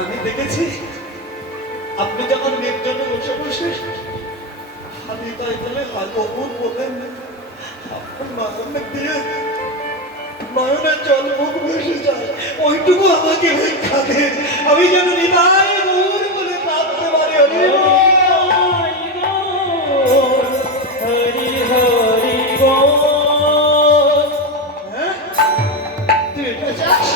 আমি দেখেছি আপনি যখন নির্জনে বসে বসে হাতি তাই বলে অমন বলেন নয়নে দিয়ে নয়নের জল মুখ ভেসে যায়, ওইটুকু আমাকে ভিক্ষা দেন, আমি যেন নিতাই গৌর বলে কাঁদতে পারি। হরি হরি বল। হ্যাঁ, তুই এটা চাস?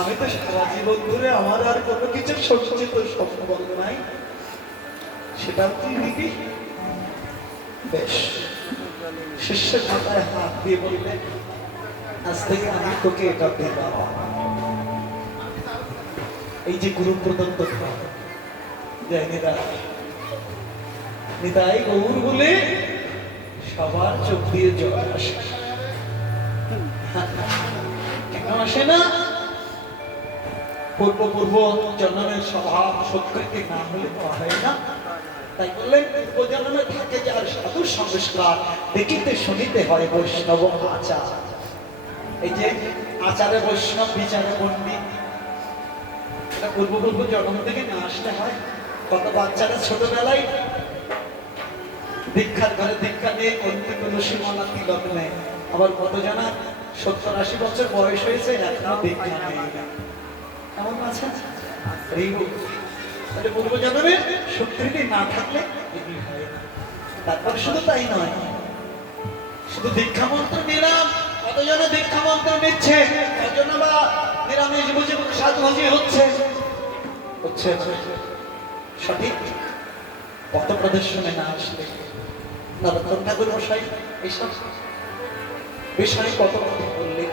আমি তো সারা জীবন ধরে আমার আর কোনো কিছু সঞ্চিত সম্ভব নাই, সেটা তুই নিবি। বেশ, শিষ্যের মাথায় হাত দিয়ে বললেন, আজ থেকে আমি তোকে এটা দেব। এই যে গুরু প্রদত্ত নিতাই গৌর বলে সবার চোখ দিয়ে জল আসে। কেন আসে না? পূর্ব পূর্ব জন্মের স্বভাব সংস্কৃতি না হলে তো হয় না। তাই বললেন পূর্ব জন্মে থাকে যার সাধু সংস্কার, দেখিতে শুনিতে হয় বৈষ্ণব আচার। এই যে আচারে বৈষ্ণব, বিচারে পণ্ডিত, এটা পূর্ব পূর্ব জন্ম থেকে না আসলে হয়। কত বাচ্চারা ছোটবেলায় দীক্ষার ঘরে দীক্ষা নিয়ে অন্তিম তুলসী মালা তিলক নেয়, আবার কত জানা 70-80 বছর বয়স হয়েছে এখনো দীক্ষা নেই। এমন আছে? তাহলে পূর্ব জন্মে শক্তিটি না থাকলে এটি হয় না। তারপর শুধু তাই নয়, শুধু দীক্ষা মন্ত্র নিলাম, কতজন দীক্ষা মন্ত্র নিচ্ছে, কতজন বা নিরামিষ বুঝে সাধু হাজি হচ্ছে হচ্ছে সঠিক পথ প্রদর্শনে না আসলে নরোত্তম ঠাকুর মশাই এইসব বিষয়ে কত কথা বললেন।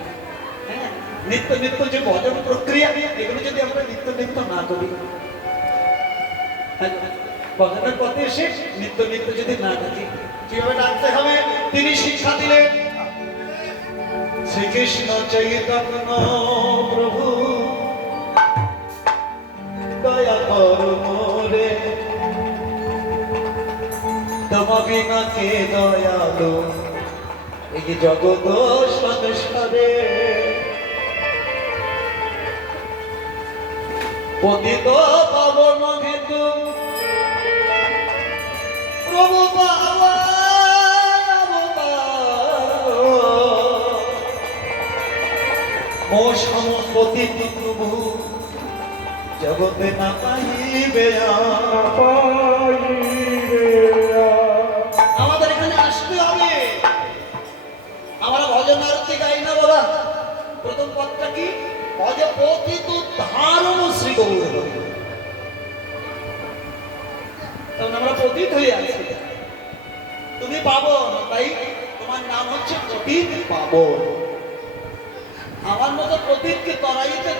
হ্যাঁ, নিত্য নিত্য যে ভজন প্রক্রিয়া, এগুলো যদি আমরা নিত্য নিত্য না করি, ভজনের পথে এসে নিত্য নিত্য যদি না থাকি, কিভাবে ডাকতে হবে তিনি শিক্ষা দিলেন। শ্রীকৃষ্ণ চৈতন্য প্রভু দয়া করো মোরে, তোমা বিনা কে দয়ালু এই জগৎ সংসারে। পতিত পাবন হেতু প্রভু মো সমপতিত প্রভু জগতে না পাইবে। আমাদের এখানে আসতে হবে। আমরা ভজন আরতি গাই না বাবা? প্রথম পদটা কি? ভজ পতিত ধারণ শ্রী গৌর। তখন আমরা পতিত হয়ে আছি, তুমি পাবন, তাই তোমার নাম হচ্ছে পতিত পাবন। আমার মতো পতিতকে তরাইতে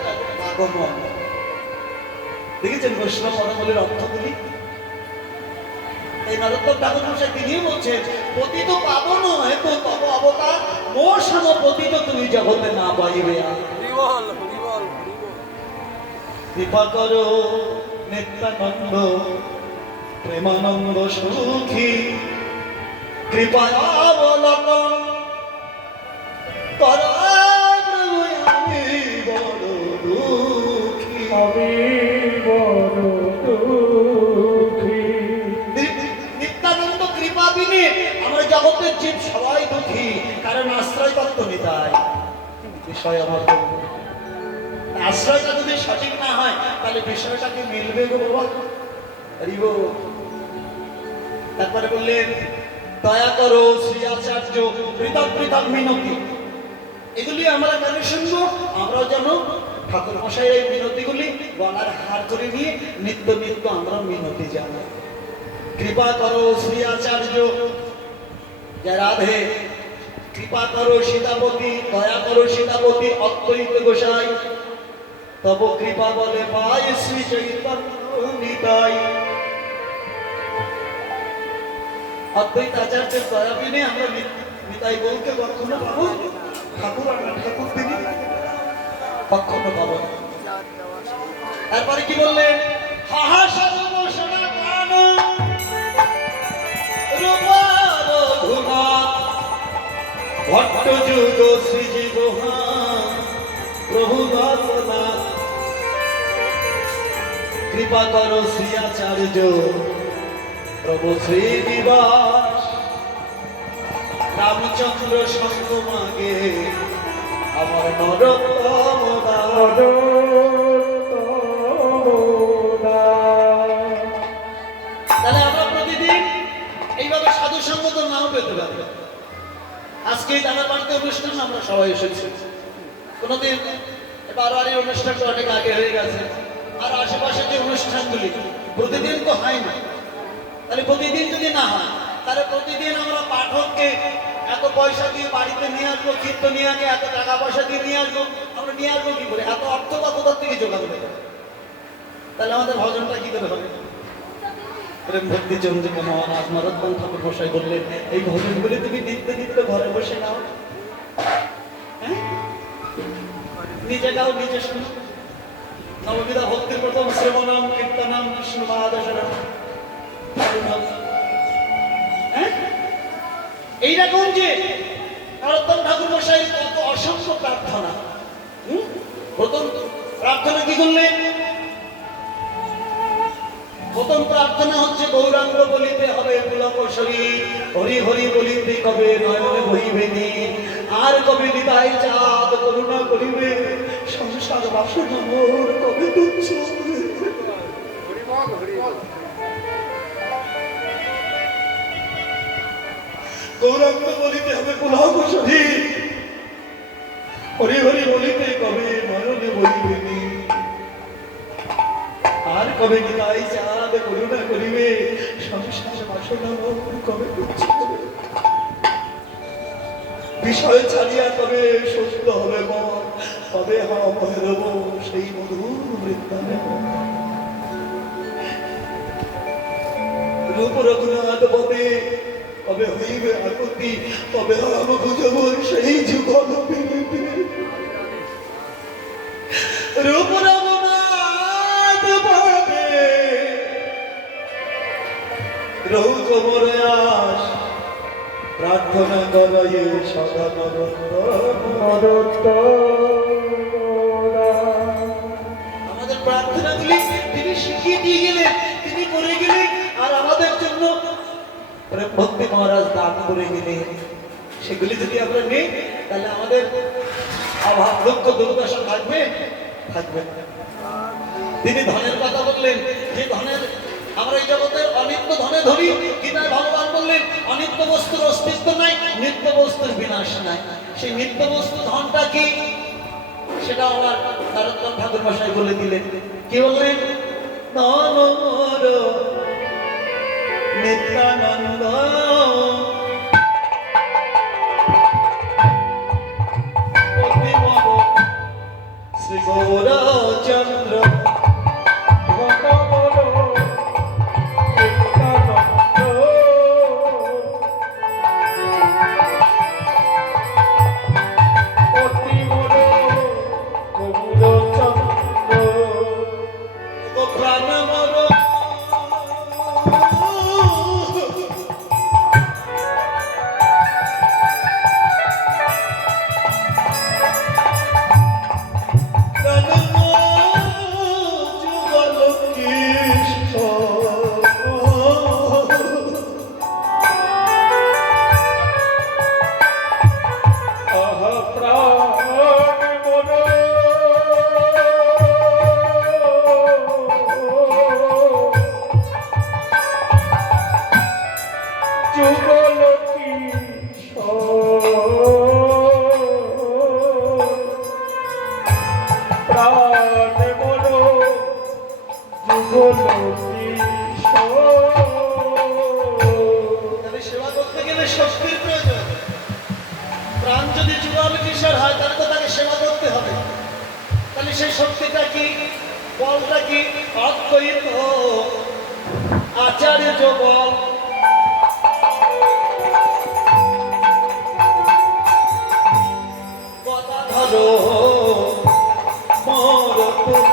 আগমন। দেখেছেন বৈষ্ণব পদাবলীর অর্থগুলি? এই নরোত্তম ঠাকুর মশাই তিনিও বলছেন, পতিত পাবন হেতু তব অবতার, মো সম পতিত তুমি জগতে না পাইবে। কৃপা করো নিত্যানন্দ প্রেমানন্দ সুখী, কৃপা অবলম্বন কর প্রভু, আমি বড় দুঃখী, আমি বড় দুঃখী। নিত্যানন্দ কৃপা বিনে আমরা জগতের জীব সবাই দুঃখী, কারণ আশ্রয় তত্ত্ব নিতাই বিষয় আমার। আশ্রয়টা যদি সঠিক না হয় তাহলে বিষয়টাকে মিলবে গো বাবা। তারপরে বললেন, দয়া করো শ্রী আচার্য পৃথক পৃথক মিনতি। এগুলি আমরা কেন শুনবো? আমরা যেন ঠাকুর মশাই এই মিনতিগুলি গলার হার করে নিয়ে নিত্য নিত্য আমরা মিনতি জানাই। কৃপা করো শ্রী আচার্য জয় রাধে, কৃপা করো সীতাপতি, দয়া করো সীতাপতি অদ্বৈত গোসাই, তব কৃপা বলে পাই শ্রী চৈতন্য নিতাই। অদ্বৈত আচার্যের দয়া বিনে আমরা নিতাই গৌরকে কখনো পাবো? ঠাকুর আমরা ঠাকুর তিনি কখনো পাবো না। তারপরে কি বললেন? হাহা সর্বসনা গান রঘুনাথ ভট্ট যুগ শ্রীজীব প্রভু দত্তনাথ কৃপা করো শ্রী আচার্য প্রভু শ্রীনিবাস রামচন্দ্র সঙ্গ মাগে আমার নরোত্তম তাহলে আমরা প্রতিদিন এইভাবে সাধু সঙ্গ তো নাও পেতে পারি। আজকে দাদার বাড়িতে অনুষ্ঠান আমরা সবাই এসেছি, কোনোদিন বারোয়ারির অনুষ্ঠানটা অনেক আগে হয়ে গেছে, আর আশেপাশে যে অনুষ্ঠানগুলি প্রতিদিন তো হয় না। তাহলে প্রতিদিন যদি না হয় তাহলে প্রতিদিন আমরা পাঠককে এত পয়সা দিয়ে বাড়িতে নিয়ে আসবো, কীর্তনিয়াকে এত টাকা পয়সা দিয়ে নিয়ে আসবো, আমরা নিয়ে আসবো কি করে? এত অর্থ বা কোথার থেকে জোগাড় হবে? তাহলে আমাদের ভজনটা কি করে হবে? প্রেম ভক্তি চন্দ্রিকা মহারাজ নরোত্তম ঠাকুর মশাই বললেন, এই ভজনগুলি তুমি নিত্য নিত্য ঘরে বসে নাও, হ্যাঁ নিজে গাও নিজে শুনো। নববিধা ভক্তির প্রথম শ্রবণাম কীর্তনাম কৃষ্ণ মহাদশরণ। এইরকম যে নরোত্তম ঠাকুর মশাই কত অসংখ্য প্রার্থনা। প্রথম প্রার্থনা কি করলেন? প্রথম প্রার্থনা হচ্ছে গৌরাঙ্গ বলিতে হবে পুলক শরীর, হরি হরি বলিতে কবে নয়নে বহিবে নীর, আর কবে নিতাই চাঁদ করুণা করিবে সংসার বাসনা মোর কবে তুচ্ছ। গৌরাঙ্গ বলিতে হবে পুলক শরীর, হরি হরি বলিতে কবে নয়নে বহিবে নীর, আর কবে নিতাই চাঁদ করুণা করিবে সংসার বাসনা মোর কবে তুচ্ছ। বিষয় ছাড়িয়া কবে সত্য হবে মন, কবে হবে রব সেই মধুর বৃন্দাবনে। রূপ রঘুনাথ ববে কবে হইবে আকুতি, কবে রাম খুঁজব সেই যুগল পিড়িতে। রূপ রঘুনাথ ববে রহু কোমর আস, প্রার্থনা করাইয়ে সদা আমাদের প্রার্থনাগুলি তিনি শিখিয়ে দিয়ে গেলেন, তিনি করে গেলেন, আর আমাদের জন্য প্রেম ভক্তি মহারাজ দান করে গেলেন। সেগুলি যদি আমরা নেই তাহলে আমাদের অভাব দুঃখ দুর্দশা থাকবে থাকবে। তিনি ধনের কথা বললেন, যে ধনের আমরা এই জগতের অনিত্য ধনে ধরি, গীতায় ভগবান বললেন অনিত্য বস্তুর অস্তিত্ব নাই, নিত্য বস্তুর বিনাশ নাই। সেই নিত্য বস্তু ধনটা কি সেটা আমার নরোত্তম ঠাকুর মশাই বলে দিলেন। কি বললেন? ধন মোর নিত্যানন্দ শ্রী গৌরচন্দ্র সেবা করতে গেলে শক্তির প্রয়োজন। প্রাণ যদি যুগল কিশোর হয় তাহলে তো তাকে সেবা করতে হবে। তাহলে সেই শক্তিটা কি, বলটা কি? অদ্বৈত আচার্য বল। কথা ধরো মোর অদ্বৈত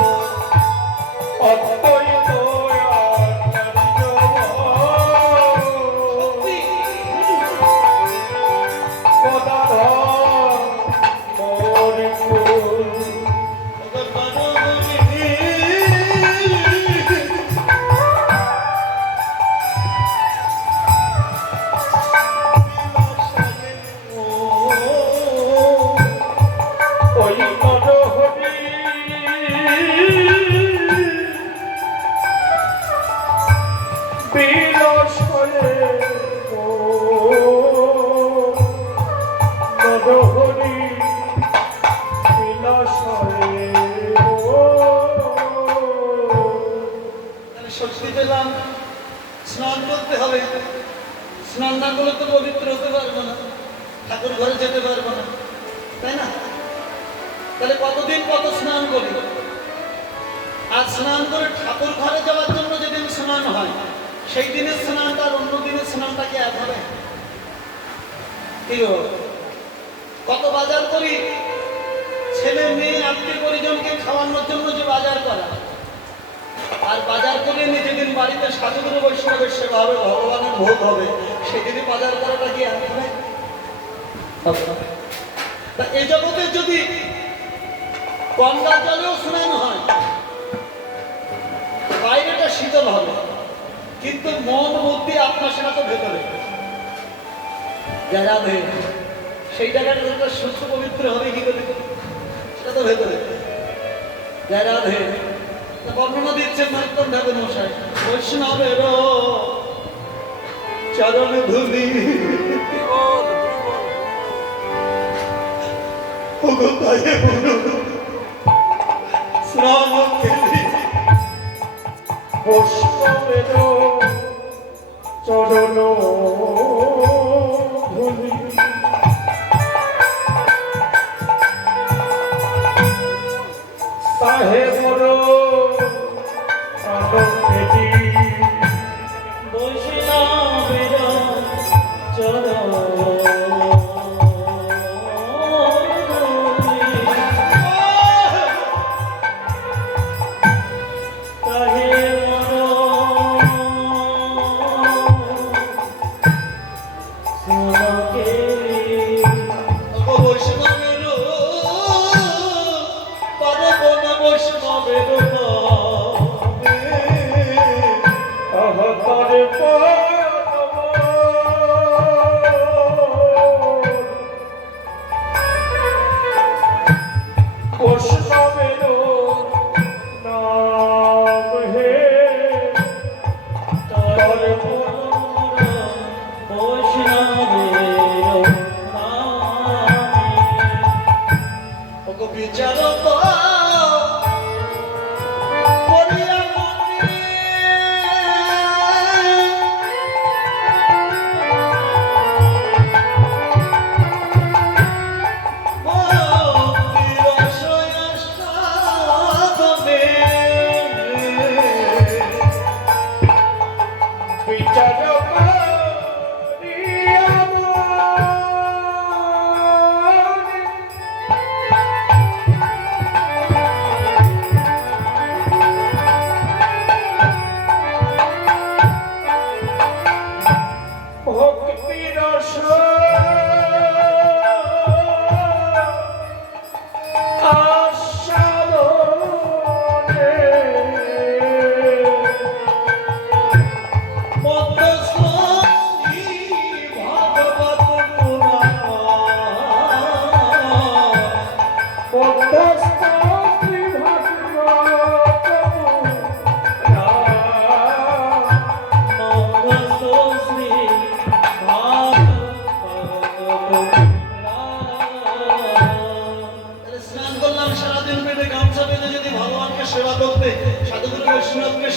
ওই নরহরি বিরসয়ে নরহরি বিরসয়ে শক্তি পেলাম, স্নান করতে হবে। স্নান না করলে তো পবিত্র হতে পারবো না, ঠাকুর ঘরে যেতে পারবো না, তাই না? তাহলে কতদিন কত স্নান করি, আর স্নান করে ঠাকুর ঘরে যাওয়ার জন্য যেদিন স্নান হয় সেই দিনের স্নানটা আর অন্য দিনের স্নানটা কি এক হবে? কি গো, কত বাজার করি, ছেলে মেয়ে আত্মীয় পরিজনকে খাওয়ানোর জন্য যে বাজার করা, আর বাজার করে নিয়ে যেদিন বাড়িতে সাধুগুরু বৈষ্ণবের সেবা হবে, ভগবানের ভোগ হবে, সেদিনই বাজার করাটা কি এক হবে? তা এই জগতে যদি গঙ্গার জলেও স্নান হয়, বাইরেটা শীতল হবে, কিন্তু মন বুদ্ধি আপনার সেটা তো ভেতরে, যারা সেই জায়গাটা সুস্থ পবিত্র হবে কি করে? সেটা তো ভেতরে। যারা বর্ণনা দিচ্ছেন নারীতম ঠাকুর মশাই, বৈষ্ণবের চরণ ধুলি স্নান খেলি, বৈষ্ণবের চরণ ধুলি সাহেবর আনন্দেজি বৈষ্ণবের চরণ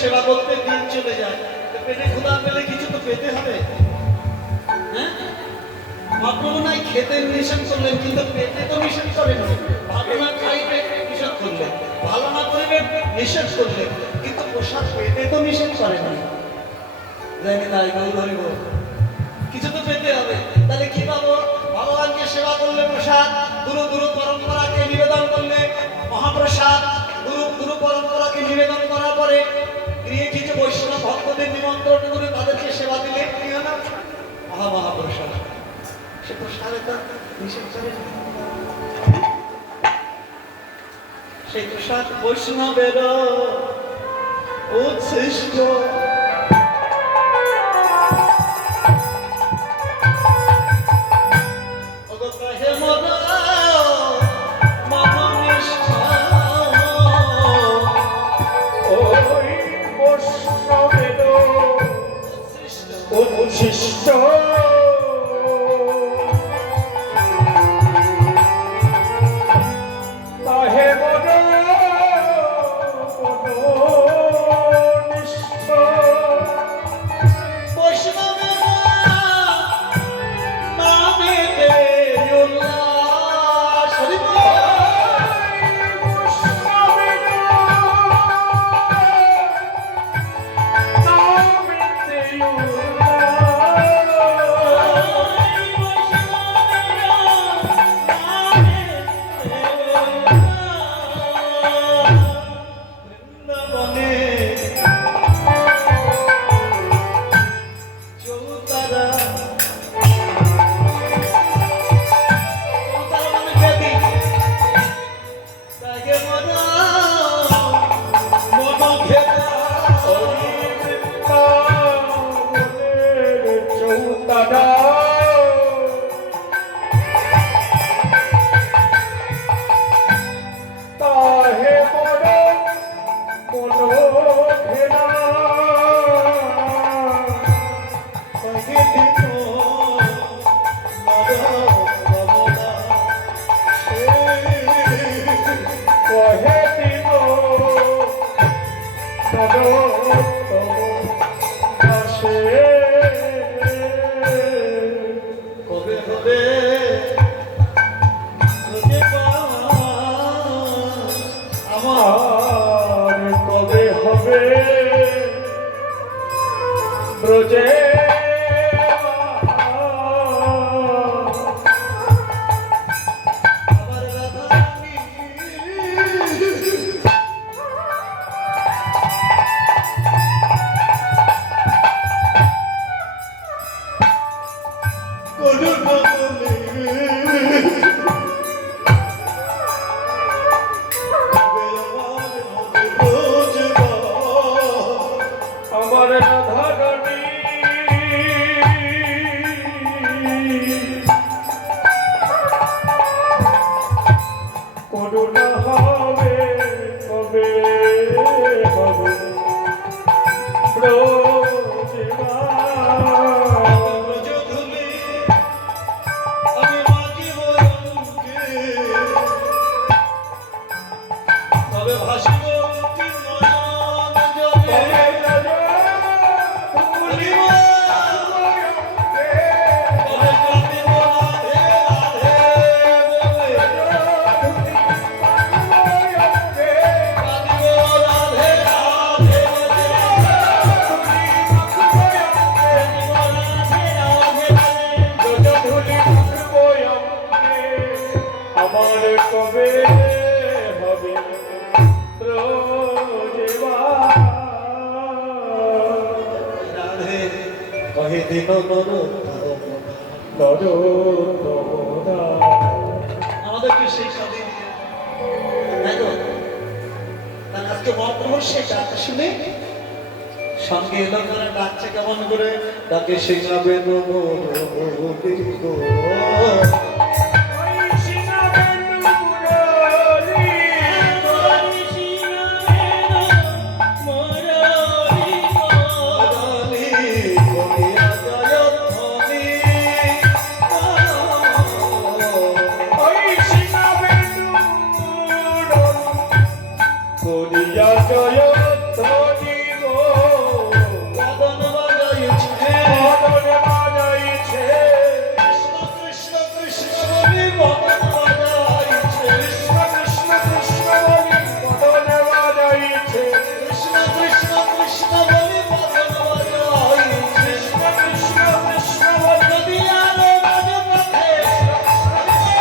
সেবা করতে দিন চলে যায়, পেটে ক্ষুধা পেলে কিছু তো পেতে হবে। হ্যাঁ, মহাপ্রভু নাই খেতে নিষেধ করলেন, কিন্তু পেতে তো নিষেধ করেন। ভালো না খাইবে নিষেধ করলেন, ভালো না করিবে নিষেধ করলেন, কিন্তু প্রসাদ পেতে তো নিষেধ করে না। জানি তাই গৌ ধরিব, কিছু তো পেতে হবে। তাহলে কি পাবো? ভগবানকে সেবা করলে প্রসাদ, গুরু গুরু পরম্পরাকে নিবেদন করলে মহাপ্রসাদ, গুরু গুরু পরম্পরাকে নিবেদন করার পরে গৃহে কিছু বৈষ্ণব ভক্তদের নিমন্ত্রণ করে তাদেরকে সেবা দিলে কি হলো? মহাপ্রসাদ। সে প্রসাদে তো নিষেধ করে না। সেই প্রসাদ বৈষ্ণবের উচ্ছিষ্ট। হে মন নিঃস্ব তাহে মন নিঃস্ব বৈষ্ণবের নামেতে উল্লাস হরি বল। বৃন্দাবনে চৌতারা মানে বেদি তাকে মনা মন খেলা চৌতারা তাহে মন ঘেরা তাকে দিত নর কমলা কহে দিল দাসে কবে হবে তোকে পাওয়া আমার আর কবে হবে ব্রজে আমার রাধারানী করুণা বলে কবে আমার হবে রোজগার আমার রাধারানী করুণা হবে কবে হবে ব্রজবাস। ব্রজধূলি আমি মাগিব অঙ্কে তবে ভাসিব অন্তিম নয়ন জলে তবে কাঁদিব রাধে রাধে বলে কাঁদিব রাধে রাধে বলে আমার কবে হবে রোজবাস। রাধে কহে দিন নর নরোত্তমদা। আমাদেরকে শিক্ষা দিন তাই তো তার আজকে মহাপ্রভুর সেই ডাক শুনে সঙ্গে এলো করে ডাকছে কেমন করে ডাকে শিখাবে করিয়া জয় ধ্বনি গো কদন বাজাইছে মদন বাজাইছে কৃষ্ণ কৃষ্ণ কৃষ্ণ বলি কদন বাজাইছে কৃষ্ণ কৃষ্ণ কৃষ্ণ বলি মদন বাজাইছে কৃষ্ণ কৃষ্ণ কৃষ্ণ বলি কদন বাজাইছে কৃষ্ণ কৃষ্ণ কৃষ্ণ বলি যদি আলো বাজে পথে কৃষ্ণ কৃষ্ণ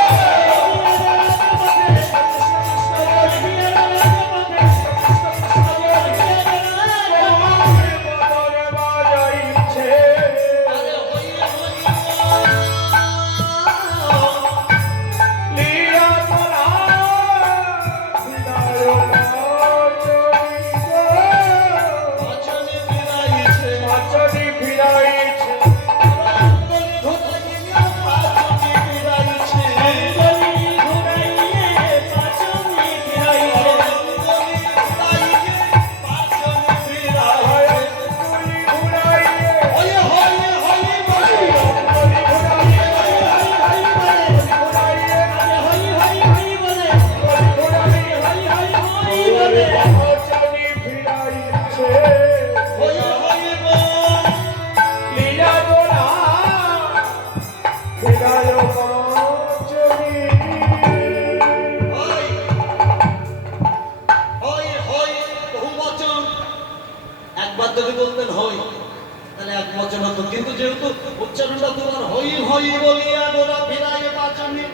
যেহেতু উচ্চারণটা তোমার হই হই বলিয়া গোরা ফিরাই বাঁচনি,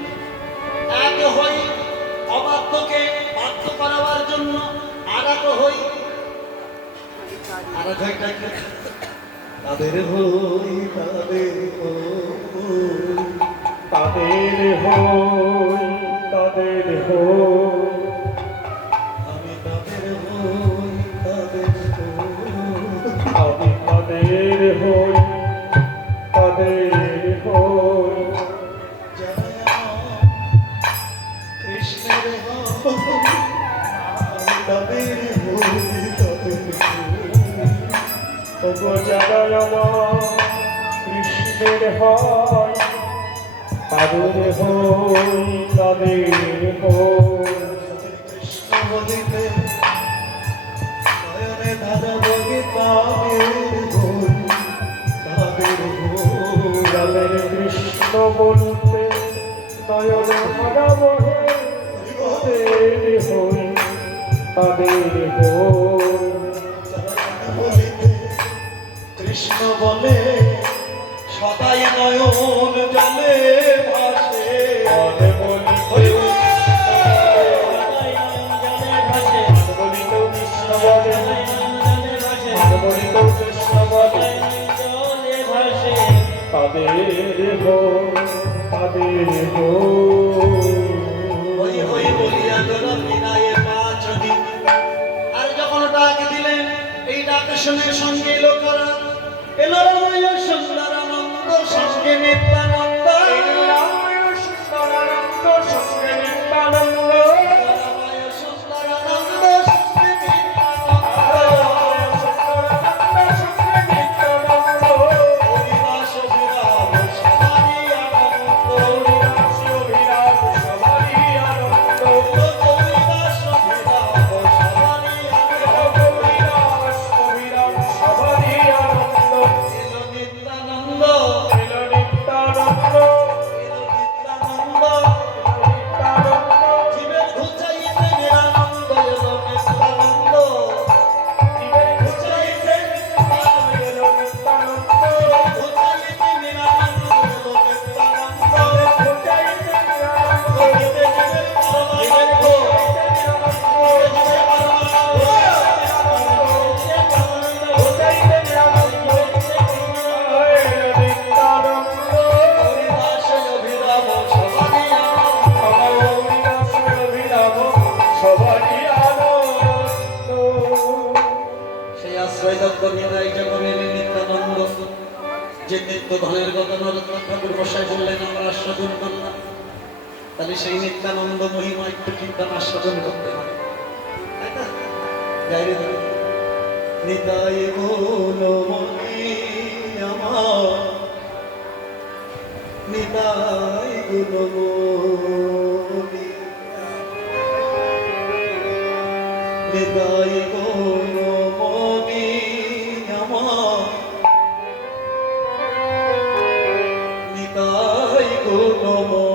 এক হই অবাধ্যকে বাধ্য করাবার জন্য, আর এক হই, আর এক হইটা কি? তাদের হই, তাদের হই, তাদের হই, তাদের হই, আমি তাদের হই, তাদের হই, আমি তাদের হই, তাদের হই, যারা কৃষ্ণের হই, আমি তাদের হই, তাদের হই। তবু যারা আমার কৃষ্ণের হয়, তাদের হই, তাদের হই, কৃষ্ণ বলিতে নয়নে ধারা বলি তাদের হই, তাদের হই। যাদের কৃষ্ণ বলতে নয়ন ভাগা বহে, তাদের হই, তাদের হই, যারা বলিতে কৃষ্ণ বলে সদাই নয়ন জলে ভাসে। মনে বলি হরি বল। বলিত কৃষ্ণ বলে, মনে বলিত কৃষ্ণ বলে, তাদের হই, তাদের হই হই বলিয়া গোরা বিনায়ে পাঁচনি। আর যখন ডাক দিলেন, এই ডাক শুনে সঙ্গে লোকেরা এলো, রময় সুন্দরানন্দ সঙ্গে নিত্যানন্দ, সুন্দরানন্দ সঙ্গে নিত্যানন্দ, রময় সুন্দরানন্দ সঙ্গে নিত্যানন্দ, হরিদাস বিরাম সবারই আনন্দ, হরিদাস বিরাম সবারই আনন্দ, এলো নিত্যানন্দ, এলো নিত্যানন্দ, জীবের ঘুচাইতে নিরানন্দ, এলো নিত্যানন্দ, জীবের ঘুচাইতে নিরানন্দ, এলো নিত্যানন্দ, ঘুচাইতে নিরানন্দ, এলো নিত্যানন্দ, ঘুচাইতে নিরানন্দ, জীবের পরমানন্দ, জীবের পরমানন্দ, ঘুচাইতে নিরানন্দ, হরিদাস অভিরাম সবারই আনন্দ। সেই আশ্রয় দত্ত নিরাই জগনের নিত্যানন্দ, যে নিত্য ধনের কথা নরোত্তম ঠাকুর বসায় বললেন আমরা আস্বাদন করলাম, তাহলে সেই নিত্যানন্দ মহিমা একটু কীর্তন আস্বাদন করতে হবে, তাই না? যাই রে ধরে। নিতাই গুণমণি আমার, নিতাই গুণমণি, নিতাই গুণমণি আমার, নিতাই গুণমণি,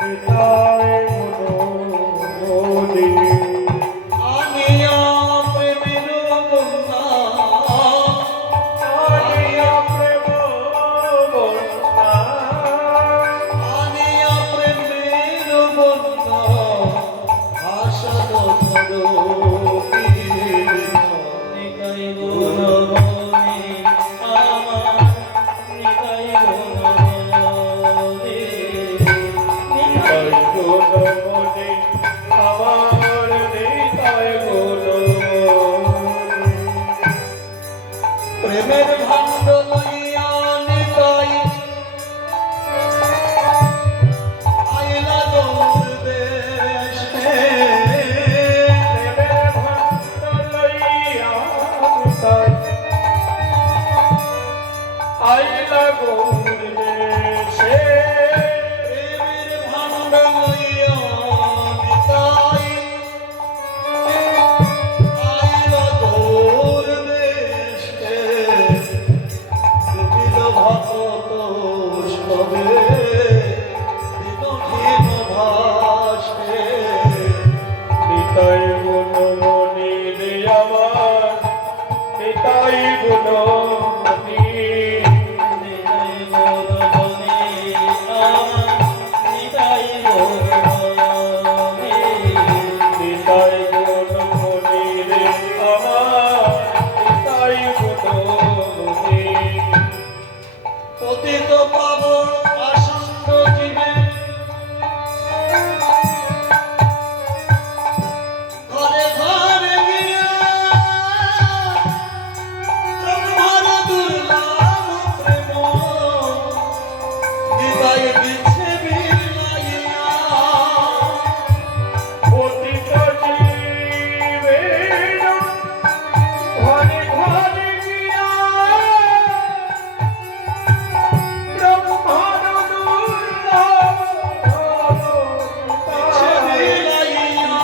নিতাই আনিয়া প্রেমের বন্যা, আনিয়া প্রেমের বন্যা, আশাদ ধরো প্রেমের ভাণ্ড লইয়া নিতাই আইলা গৌর বেশে, আইলা গৌর দেশে, প্রেমের ভাণ্ড লইয়া নিতাই আইলা গৌর বেশে, দিল ভক্ত সবে দিল ঘিন ভাসে, নিতাই পতিত পাব আসন্ন জীবে ঘরে ঘরে গিয়া ব্রহ্মার দুর্লভ প্রেম হৃদয় বিছে বিলাইয়া পতিত জীবের ঘরে ঘরে গিয়া ব্রহ্মার দুর্লভ বিছে বিলাইয়া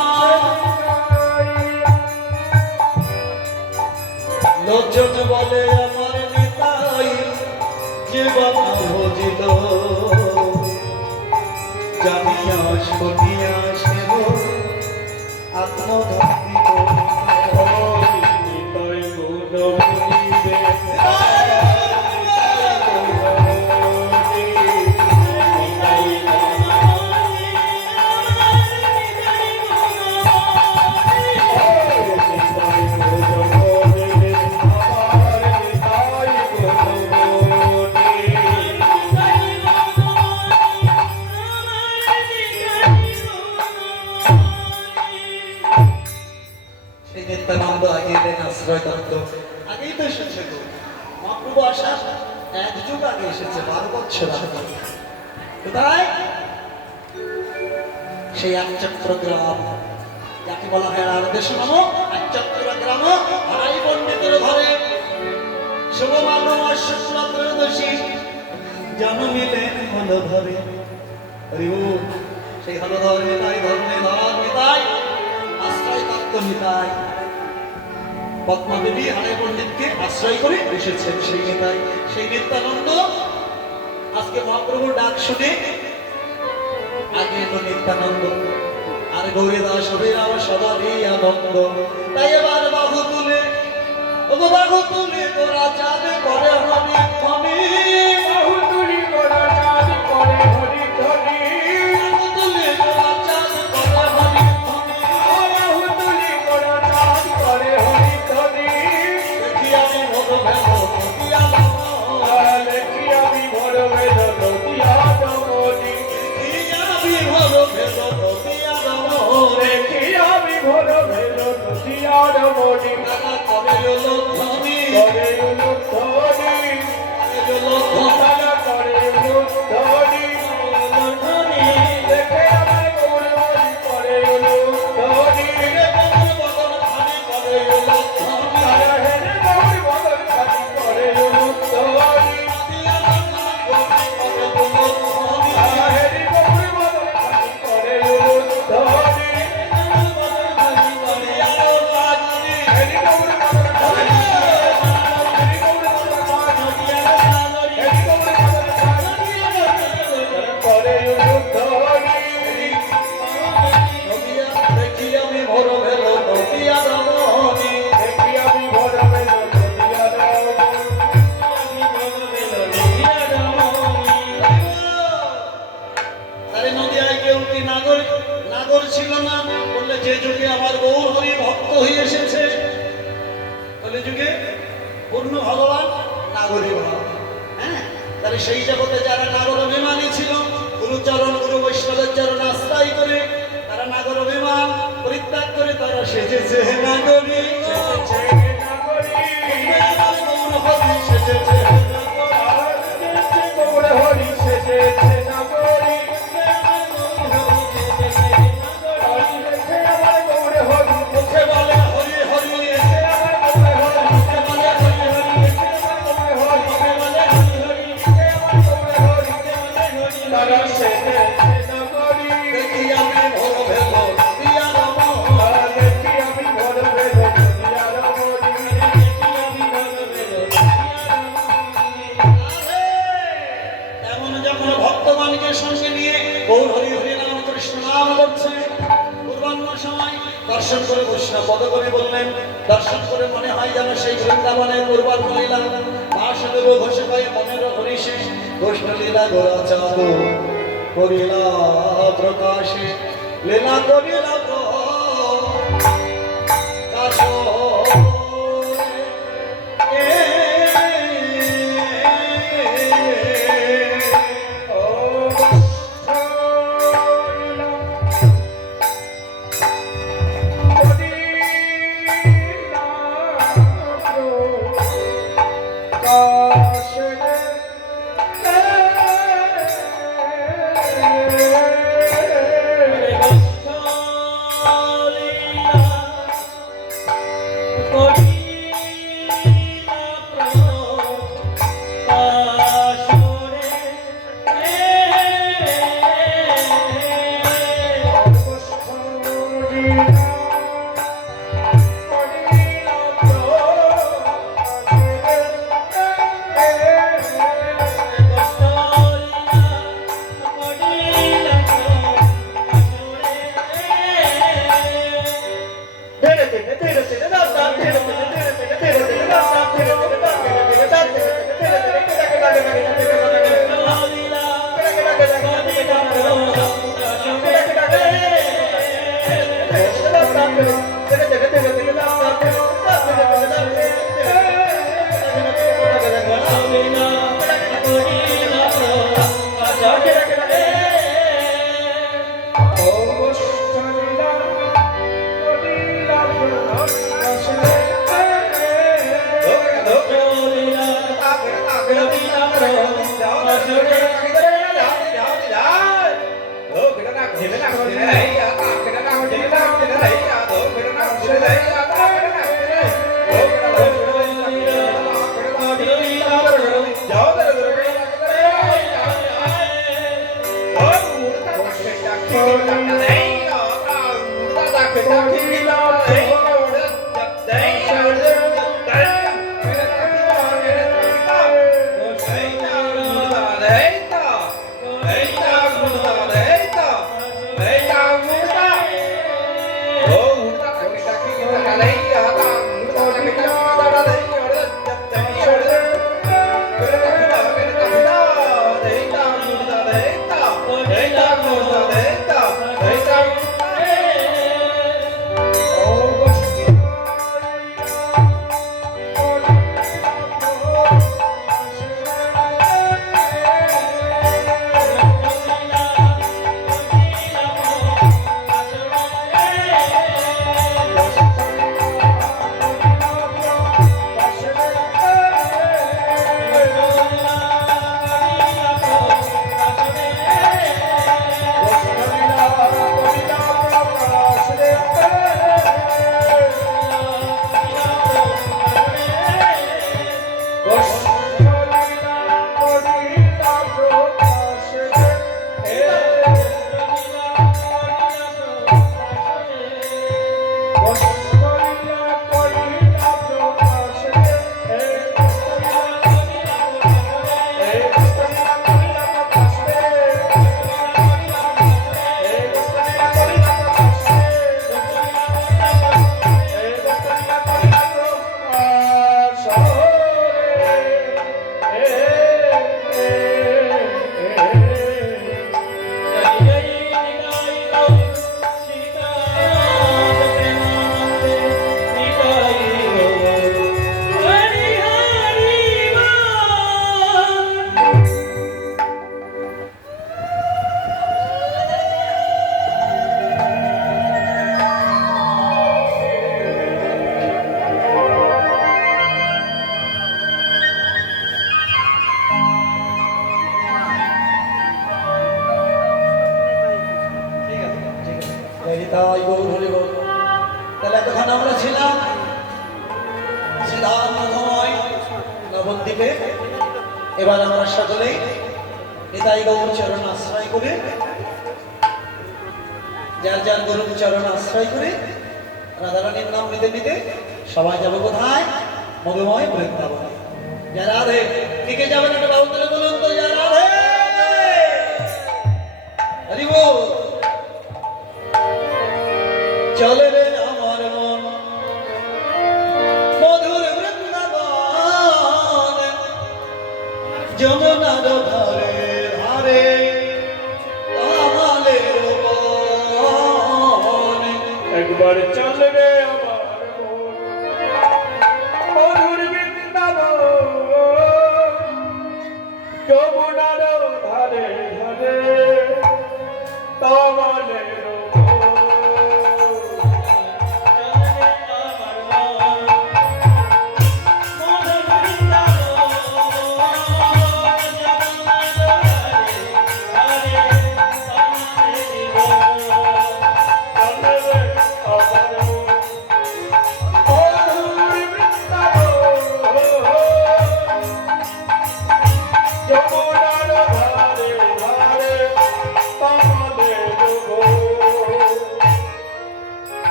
লোচন বলে আমার নিতাই যে বাবা ভজিল জানিয়া শুনিয়া সেব আত্মঘাতী নিতাই গুণ বলিবে সেই নিত্যানন্দ আগে এলেন আশ্রয় দত্ত আগেই তো এসেছে গো মহাপ্রভু আসা এক যুগ আগে এসেছে 12 বছর আগে কোথায় সেই একচক্র গ্রাম যাকে বলা হয় রাধেশ নামক একচক্র গ্রাম হারাই পণ্ডিতের ঘরে শুভমান শুক্ল ত্রয়োদশী জন্মিলেন হলধরে হরি বল সেই হলধর নিতাই ধর্মে ধর নিতাই আশ্রয় তত্ত্ব নিতাই পদ্মা দেবী হারাই পণ্ডিতকে আশ্রয় করে এসেছেন সেই নিতাই সেই নিত্যানন্দ আজকে মহাপ্রভুর ডাক শুনে আগে এলো নিত্যানন্দ আর গৌরী দাস হরিরাম সবারই আনন্দ তাই এবার বাহু তুলে ওগো বাহু তুলে তোরা চাঁদে করে হরি আমি বাহুতুলি গোড়া চাঁদ করে হরি ধ্বনি বাহু তুলে তোরা চাঁদ করে হরি আমি বাহুতুলি গোড়া চাঁদ করে হরি ধ্বনি দেখি আমি ভোগ ভেদ দিয়া দেখি আমি ভোর বেদ নদিয়া জমনি দেখি আমি ভোগ ভেদ দিয়া দেখি আমি ভোর বেদ নদিয়া জমনি তারা করে লক্ষ্মী করে ধ্বনি তারা করে ধ্বনি দেখে আমার গৌর হরি করে ধ্বনি তারা হেরে গৌর বদল খালি করে ধ্বনি তারা হেরে গৌর বদল খালি করে ধ্বনি হেরি গৌর বদল খালি হেরি গৌর বদল খালি হেরি গৌর বদল খালি করে ধ্বনি দেখি আমি ভোর ভেল নদিয়া রমণী দেখি আমি ভোর বেদ নদিয়া জমনি আরে নদিয়ায় কেউ কি নাগর নাগর ছিল না বললে যে যুগে আমার গৌর হরি ভক্ত হয়ে এসেছে বলে যুগে পূর্ণ ভগবান নাগরী ভাব হ্যাঁ তাহলে সেই জগতে যারা নাগর অভিমানী ছিল গুরুচরণ গুরু বৈষ্ণবের চরণ আশ্রয় করে তারা নাগর অভিমান পরিত্যাগ করে তারা সেজেছে নাগরী সেজেছে নাগরী আমার গৌর হরি সেজেছে গৌর হরি সেজেছে নাগরী দেখে আমার গৌর হরি মুখে বলে হরি হরি দেখে আমার গৌর হরি মুখে বলে হরি হরি দেখে আমার গৌর হরি দেখে আমার গৌর হরি তারা সেজেছে নাগরী দেখি আমি ভোর ভেল দিয়া রমণ দেখি আমি ভোর বেদ নদিয়া রমণী এমন যখন ভক্তগণকে সঙ্গে নিয়ে গৌর হরি হরি নাম কৃষ্ণ নাম করছে পূর্বাহ্ন সময় দর্শন করে বৈষ্ণব পদ করে বললেন দর্শন করে মনে হয় যেন সেই বৃন্দাবনের পূর্বাহ্ন লীলা বাসুদেব ঘোষে পায়ে মনের হরিষে কৃষ্ণ লীলা গোরা চাঁদ করিলা প্রকাশে লীলা করিলা প্রকাশ তাই গৌর হরি বল। তাহলে এতক্ষণ আমরা ছিলাম সিদ্ধান্তময় নবদ্বীপে। এবার আমরা সকলেই নিতাই গৌর চরণ আশ্রয় করে, যার যার গরুর চরণ আশ্রয় করে রাধারানীর নাম নিতে নিতে সবাই যাবো কোথায়? মধুময় বৃন্দাবনে। যা রাধে টিকে যাবেন একটা বাবু তুলে বলুন তো, যা রাধে হরি বল। চলে রে আমার মন মধুর বৃন্দাবন, যমুনার ধারে ধারে আমালের বন। একবার চল রে আমার মন মধুর বৃন্দাবন, যমুনার ধারে ধারে তামালের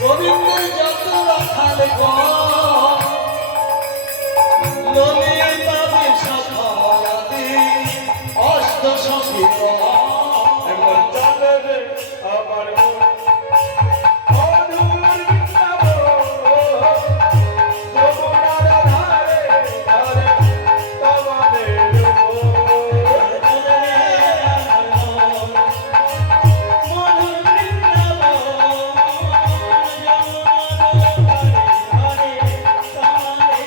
গোবিন্দের যত রাখাল ললিতা বিষাখারাতি অষ্ট সঙ্গীত। একবার চল রে আমার মন মধুর বৃন্দাবন, যমুনার ধারে ধারে তামালের মধুর বৃন্দাবন, যমুনার ধারে ধারে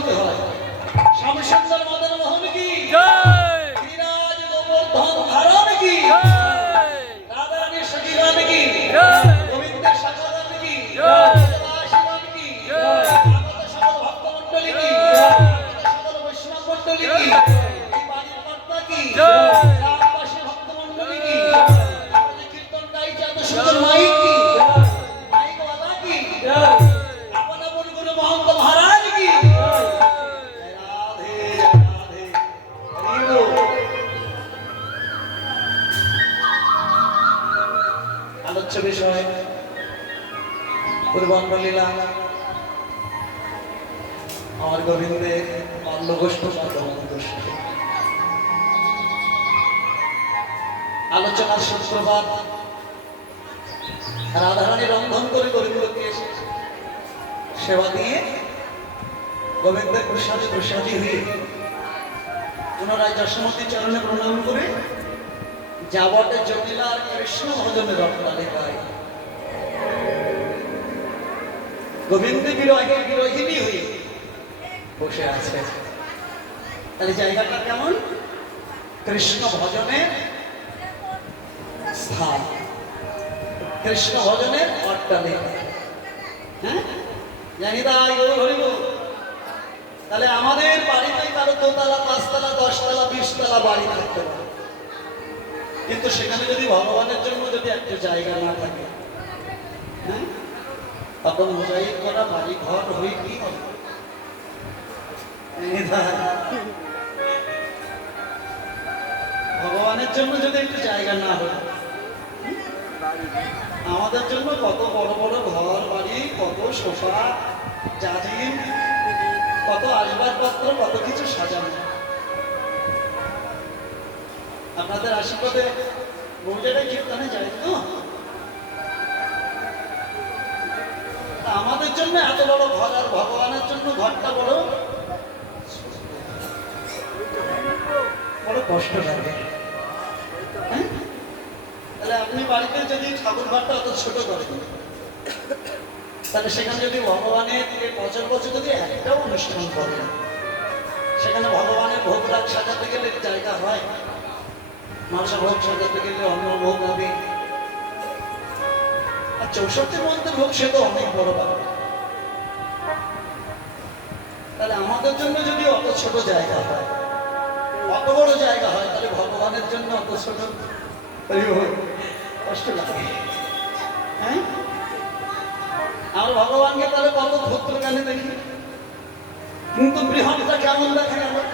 বলতে হয় শ্যামসুন্দর মদন মোহন কি জয় ধীরাজ গোবর্ধন ধারণ কি জয় রাধারানীর সখীগণ কি জয় গোবিন্দের শাখাগণ কি জয় দাসীগণ কি জয় আমাদের সকল ভক্তমণ্ডলী কি আমাদের সকল বৈষ্ণব মণ্ডলী কি এই বাড়ির কর্তা কি জয় গ্রামবাসী ভক্তমণ্ডলী কি আমরা যে কীর্তন গাইছি এত সুন্দর মাইক কি মাইকওয়ালা কি জয় আপন আপন গুরু মহন্ত মহারাজ কি জয় রাধে রাধে হরি বল। আলোচ্য বিষয় পূর্বাঙ্গ লীলা আমার গোবিন্দের বাল্যগোষ্ঠ পদমদোষ্ঠ আলোচনার সূত্রপাত রাধারানী রন্ধন করে গোবিন্দকে সেবা দিয়ে গোবিন্দের প্রসাদে প্রসাদী হয়ে পুনরায় যশোমতী চরণে প্রণাম করে যাবটে জটিলার কৃষ্ণ ভজনে রপ্তানি গায় গোবিন্দ বিরহে বিরোহিনী হয়ে বসে আছে। তাহলে জায়গাটা কেমন? কৃষ্ণ ভজনের স্থান, কৃষ্ণ ভজনের অট্টালিকা। হ্যাঁ জানি তাই গো হরিব। তাহলে আমাদের বাড়িতে কারো দোতলা, পাঁচতলা, 10তলা, 20তলা বাড়ি থাকতে পারে, কিন্তু সেখানে যদি ভগবানের জন্য যদি একটা জায়গা না থাকে, হ্যাঁ তখন মোজাইক করা বাড়ি ঘর হয়ে কি হবে? ভগবানের জন্য যদি একটু জায়গা না হয়, আমাদের জন্য কত বড় বড় ঘর বাড়ি, কত সোফা জাজিম, কত আসবাবপত্র, কত কিছু সাজানো। আপনাদের আশীর্বাদে মৌজাটা কীর্তনে যায় তো? তা আমাদের জন্য এত বড় ঘর আর ভগবানের জন্য ঘরটা বড় বড় কষ্ট লাগে। হ্যাঁ? তাহলে আপনি বাড়িতে যদি ঠাকুর ঘরটা অত ছোট করেন, তাহলে সেখানে যদি ভগবানের বছর বছর যদি একটা অনুষ্ঠান করেন, সেখানে ভগবানের ভোগ রাগ সাজাতে গেলে জায়গা হয়, মাংস ভোগ সাজাতে গেলে অন্য ভোগ হবে, আর 64 মন্ত্রের ভোগ সে তো অনেক বড় ব্যাপার। তাহলে আমাদের জন্য যদি অত ছোট জায়গা হয়, অত বড় জায়গা হয়, তাহলে ভগবানের জন্য অত ছোট কষ্ট লাগে। হ্যাঁ আমার ভগবানকে তাহলে কত ক্ষুদ্র জ্ঞানে দেখি, কিন্তু বৃহৎটা কেমন দেখে আমার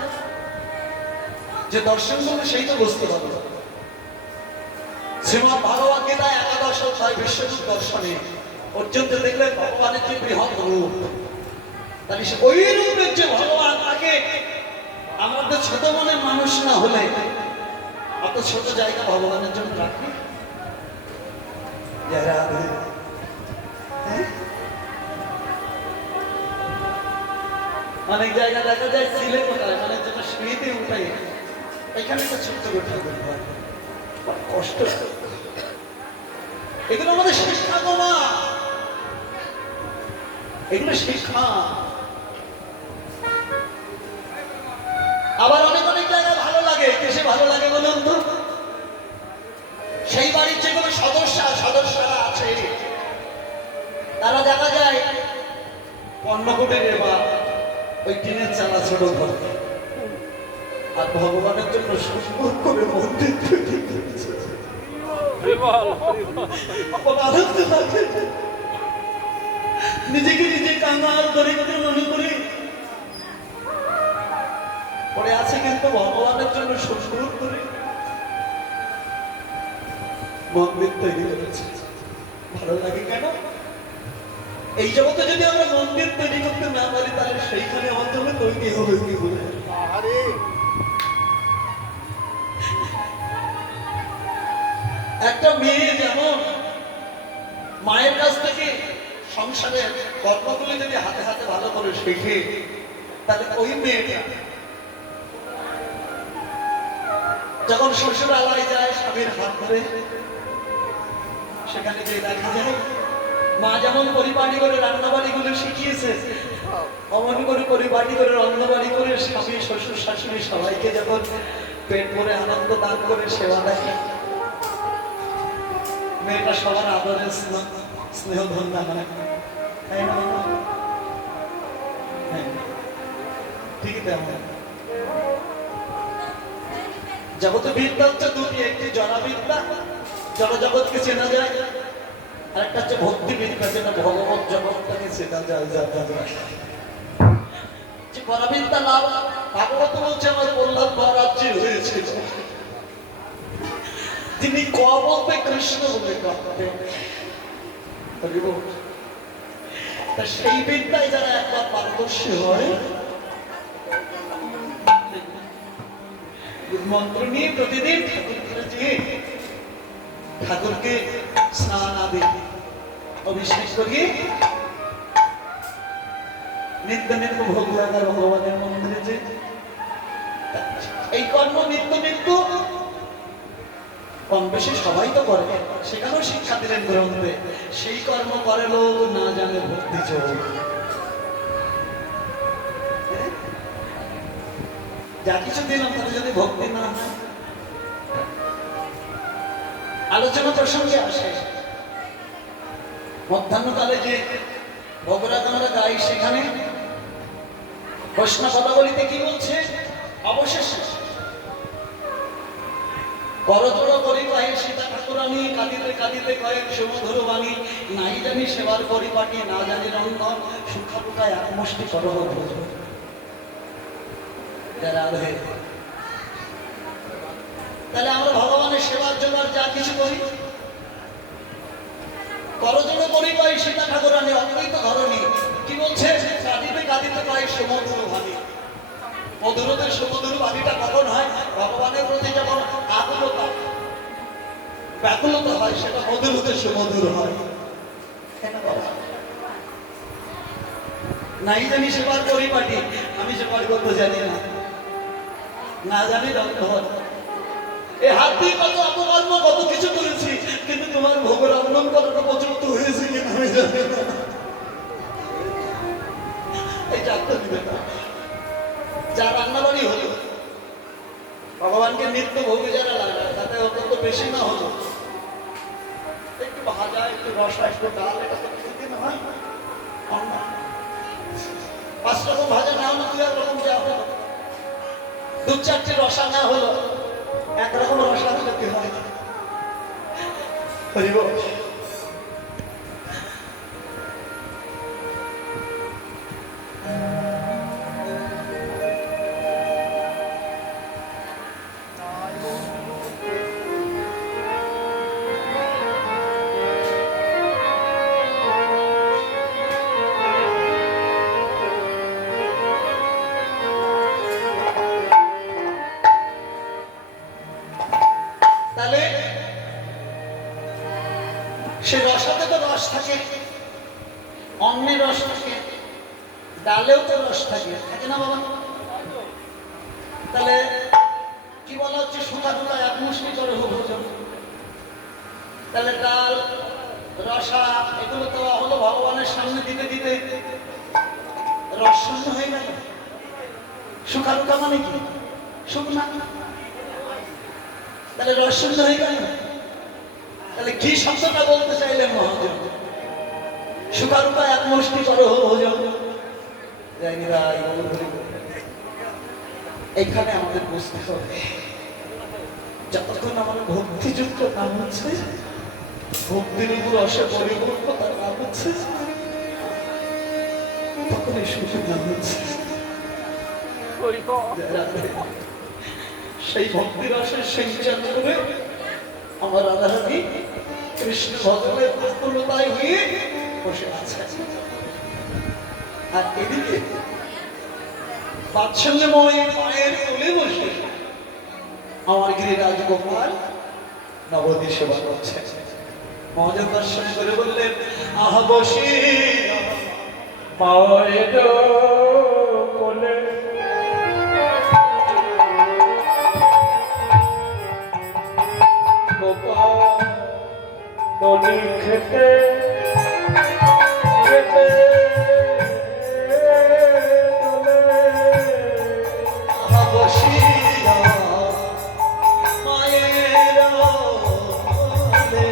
যে দর্শন করবে সেই তো বুঝতে পারবে। শ্রীমদ ভগবত গীতায় 11 অধ্যায় বিশ্বরূপ দর্শনে পর্যন্ত দেখলে ভগবানের যে বৃহৎ রূপ, তাহলে ওই রূপের যে ভগবান, তাকে আমাদের ছোট মনের মানুষ না হলে অত ছোট জায়গা ভগবানের জন্য রাখি। অনেক জায়গা দেখা যায় সিলে কোথায় মানে যেটা সিঁড়িতে উঠাই, এখানে একটা ছোট্ট গোঠা করতে হয়, কষ্ট। এগুলো আমাদের শিক্ষা গো মা, এগুলো শিক্ষা। আবার অনেক অনেক জায়গায় ভালো লাগে, কিসে ভালো লাগে বলুন তো? সেই বাড়ির যেগুলো সদস্যরা আছে, তারা দেখা যায় অন্নকূটের বা ওই টিনের চালা ছোট ঘর, আর ভগবানের জন্য সুন্দর করে মন্দির তৈরি করেছে। নিজেকে নিজে কাঙাল দরিদ্র মনে করে পড়ে আছে, কিন্তু ভগবানের জন্য সুন্দর করে মন্দির তৈরি করেছে। ভালো লাগে কেন? এই জগতে যদি আমরা মন্দির তৈরি করতে না পারি, তাহলে সেইখানে আমার জন্য তৈরি হবে কি বলে? একটা মেয়ে যেমন মায়ের কাছ থেকে সংসারের কর্মগুলি যদি হাতে হাতে ভালো করে শেখে, তাহলে ওই মেয়েটা যখন শ্বশুর আলায় যায় স্বামীর হাত ধরে, সেখানে যে দেখা যায় মা যেমন পরিপাটি করে রান্না বাড়িগুলো শিখিয়েছে, অমন করে পরিপাটি করে রন্ধবাড়ি করে স্বামী শ্বশুর শাশুড়ি সবাইকে যখন পেট ভরে আনন্দ দান করে সেবা দেয়, মেয়েটা সবার আদরের স্নেহ ধন্যা হয়, তাই না? হ্যাঁ, ঠিক তেমন জগতে বিদ্যা হচ্ছে দুটি, একটি জড়বিদ্যা, জড়জগৎকে চেনা যায়, আর একটা হচ্ছে ভক্তি বিদ্যা, যেটা ভগবত জগৎটাকে চেনা যায়, জানা যায়। যে পরবিদ্যা লাভ ভাগবত বলছে আমার প্রহ্লাদ মহারাজ্যে হয়েছিল, তিনি ক বলবে কৃষ্ণ বলে কাঁদতেন। তা সেই বিদ্যায় যারা একবার পারদর্শী হয়, মন্ত্র নিয়ে প্রতিদিন ঠাকুরকে স্নান আদি অভিষেক করিয়ে নিত্য নিত্য ভোগ লাগার ভগবানের মন্দিরে যে এই কর্ম নিত্য নিত্য কম বেশি সবাই তো করে, সেখানেও শিক্ষা দিলেন গ্রন্থে, সেই কর্ম করে লোক না জানে ভক্তি চোখ। যা কিছু দিলাম তাদের যদি ভক্তি না হয়। আলোচনা প্রসঙ্গে আসে, মধ্যাহ্নকালে যে ভোগরাগ আমরা গাই, সেখানে বৈষ্ণব পদাবলিতে কি বলছে? অবশেষে করজোড় করি পাহে সীতা ঠাকুরানী, কাঁদিতে কাঁদিতে কয়েক সুমধুর বাণী, নাই জানি সেবার পরিপাটি, না জানি রন্ধন, সুখা টুকায় এক মুষ্টি করহ ভোজন। তাহলে আমরা ভগবানের সেবার জন্য যা কিছু করি, করজোড় করি পাই সীতা ঠাকুরানী, অমৃত ধরণী, কি বলছে? কাঁদিতে কাঁদিতে কয়েক সুমধুর বাণী। মধুরতের সুমধুর বাণীটা কখন হয়? ভগবানের প্রতি যখন আকুলতা ব্যাকুলতা হয়, সেটা মধুরতের সুমধুর হয়। নাই জানি সেবার পরিপাটি, আমি সেবার করতে জানি না, না জানি রন্ধন, এ হাত দিয়ে কত অপকর্ম কত কিছু করেছি, কিন্তু তোমার ভোগ রন্ধন করাটা পর্যন্ত হয়েছে কিনা আমি জানি না। এই চারটা দিবে না, যা রান্নাবাড়ি হলো, ভগবানকে নিত্য ভোগে যারা লাগায়, তাতে অত্যন্ত বেশি না হলো, একটু ভাজা, একটু রসা, একটু ডাল, এটা তো কিছুদিন হয়। 5 রকম ভাজা না হলো 2 রকম যা হলো, 2-4টে রসা না হলো, 1 রকম রসা হলে কি হয়? হরিব। তাহলে সে রসাতে তো রস থাকে, অন্নের রস থাকে, ডালেও তো রস থাকে, থাকে না বাবা? তাহলে কি বলা হচ্ছে? সুখা টুকা এক মুষ্টি করে ভোজন। তাহলে ডাল, রসা, এগুলো তো হলো ভগবানের সামনে দিতে দিতে রস শূন্য হয়ে গেল। সুখা টুকা মানে কি? শুকনা, তাহলে রস শূন্য হয়ে গেল। তাহলে কি শব্দটা বলতে চাইলেন মহাজন? সুখারূপা এক মুষ্টি করো ভোজন। এখানে আমাদের বুঝতে হবে, যতক্ষণ আমার ভক্তিযুক্ত নাম হচ্ছে, ভক্তির উপর রসে পরিপূর্ণ তার নাম হচ্ছে, তখন এই সুখের নাম হচ্ছে। সেই ভক্তি রসের সিঞ্চন করে আমার রাধারানী কৃষ্ণ ভজনের আকুলতায় হয়ে বসে আছে। আর এদিকে বাৎসল্যময় মায়ের কোলে বসে আমার গিরিরাজ গোপাল নবদ্বীপ সেবা করছে। মহাদেব দর্শন করে বললেন, আহা বসে মায়ের কোলে দড়ি খেতে খেতে বসিয়া মায়ের কোলে।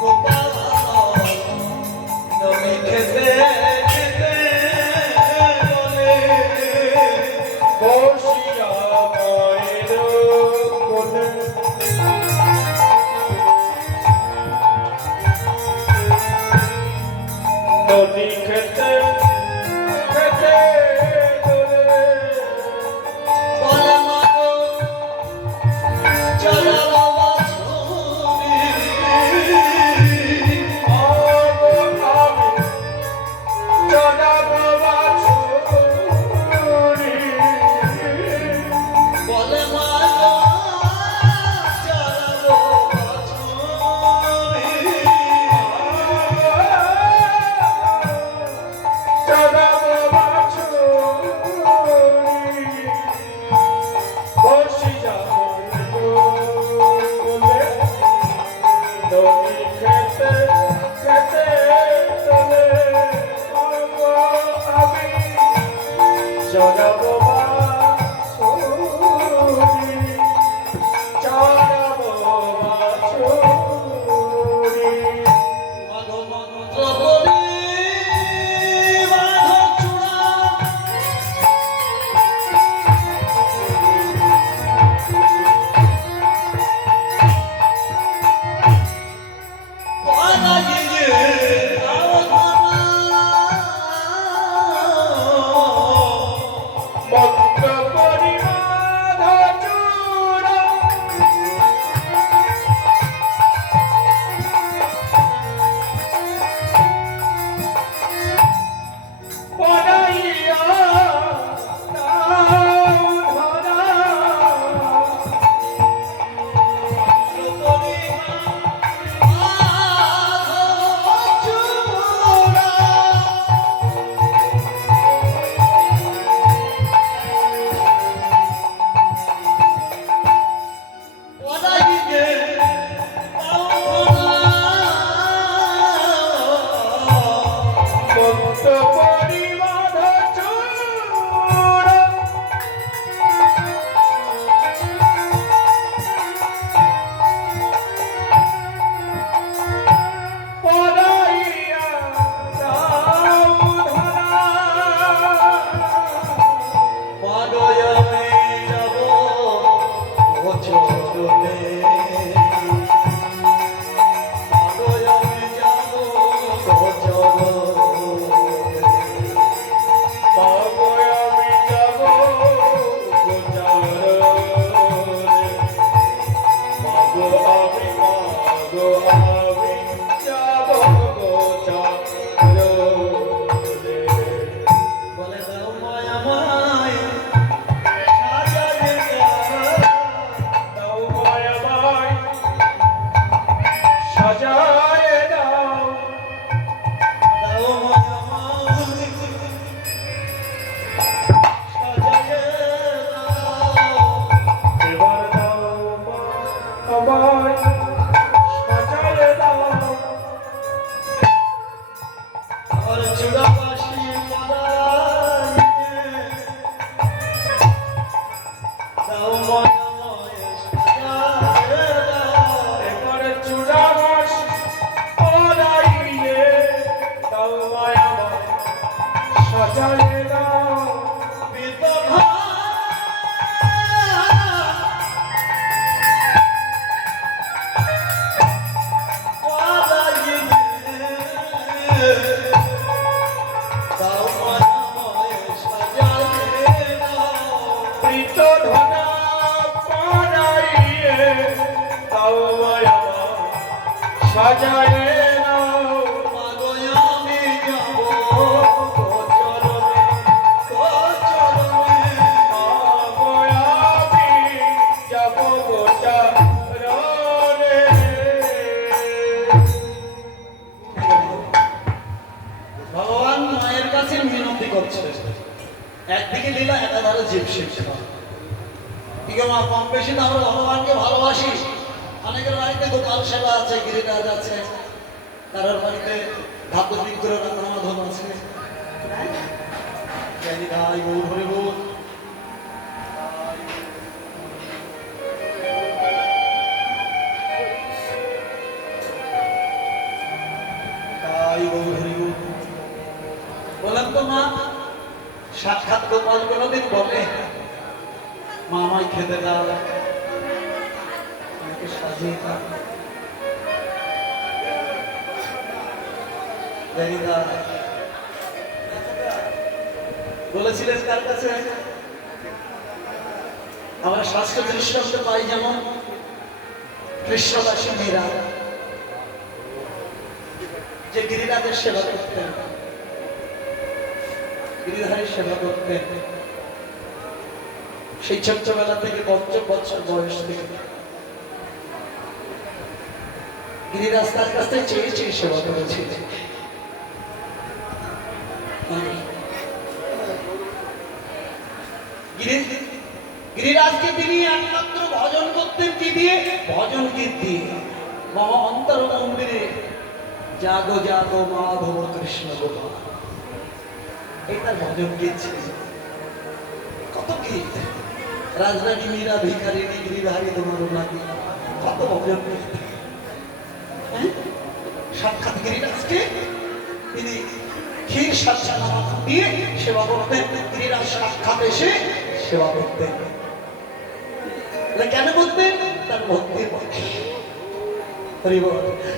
গোপাল নমি খেতে খেতে বলে, বসিয়া মায়ের কোলে নদী খেতে খেতে দোলে বলে মাগো চলো বাছুরি, আগো আমি চড়াবো বাছুরি বলে মাগো চলো বাছুরি, চড়াবো বাছুরি বসিয়া কোলে নদী খেতে খেতে চলে আগো আমি চড়াবো বাছুরি চড়াবো বাছুরি মাগো মন্ত্র বলি বাঁধো চূড়া, পলাইয়ে দাও ধনা, মন্ত্র পরিমাধ চূড়া পড়াইয়া দাও ধরা মন্ত্র পরিমাধ চূড়া পড়াইয়া দাও ধরা মাগো আমি যাব গোচারে মাগো আমি যাব গোচারে বলে দাও মায়া মায় সাজালে দাও মায়া মায় সাজায় দাও দাও মায়া মায় সাজালে দাও, এবার দাও মা আমায় সাজায় দাও আর চূড়াবাসী পদাইয়ে দাও মায়া মায় সাজালে দাও, এবার চূড়াবাস পড়াইয়ে দাও মায়া মায় সাজায় দাও বিধবা পদাইয়ে দাও মায়া মায় সাজালে দাও, প্রীত ধনা পড়াইয়ে দাও মায়া মায় সাজায় দাও মাগো আমি যাব চরণে মাগো আমি যাব গোচারে ভগবান মায়ের কাছে মিনতি করছে, একদিকে লীলা একাধারে জীব শিক্ষা। ঠিক মা, কম বেশি তো আমরা ভগবানকে ভালোবাসি। অনেকের বাড়িতে গোপাল সেবা আছে, গিরিরাজ আছে, কারোর বাড়িতে ধাতু গৌর হরি বল। তাই গৌর হরি বল। বললাম তো মা, সাক্ষাৎ গোপাল কোনদিন বলে মা আমায় খেতে দাও, আমাকে সাজিয়ে দাও। জানি না বলেছিলেন কার কাছে? আমরা শাস্ত্র দৃষ্টান্ত পাই যেমন কৃষ্ণদাসী মীরা যে গিরিরাজের সেবা করতেন, গিরিধারীর সেবা করতেন, সেই ছোট্টবেলা থেকে ৫০ বছর বয়স থেকে গিরিরাজ তার কাছ থেকে চেয়ে চেয়ে সেবা করেছিলেন। গিরিরাজকে তিনি একমাত্র ভজন করতেন কি দিয়ে? ভজন গীত দিয়ে। মম অন্তর মন্দিরে জাগো জাগো মাধব কৃষ্ণ গোপাল, এটা ভজন গীত ছিল। কত গীত, রাজরানী মীরা ভিখারিণী গিরিধারী তোমার লাগি, কত ভজন গীত। সাক্ষাৎ গিরিরাজকে তিনি ক্ষীর সাচ্ছানা দিয়ে সেবা করতেন। গিরিরাজ সাক্ষাৎ এসে সেবা করতেন। কেন করতেন? তার ভক্তির পক্ষে।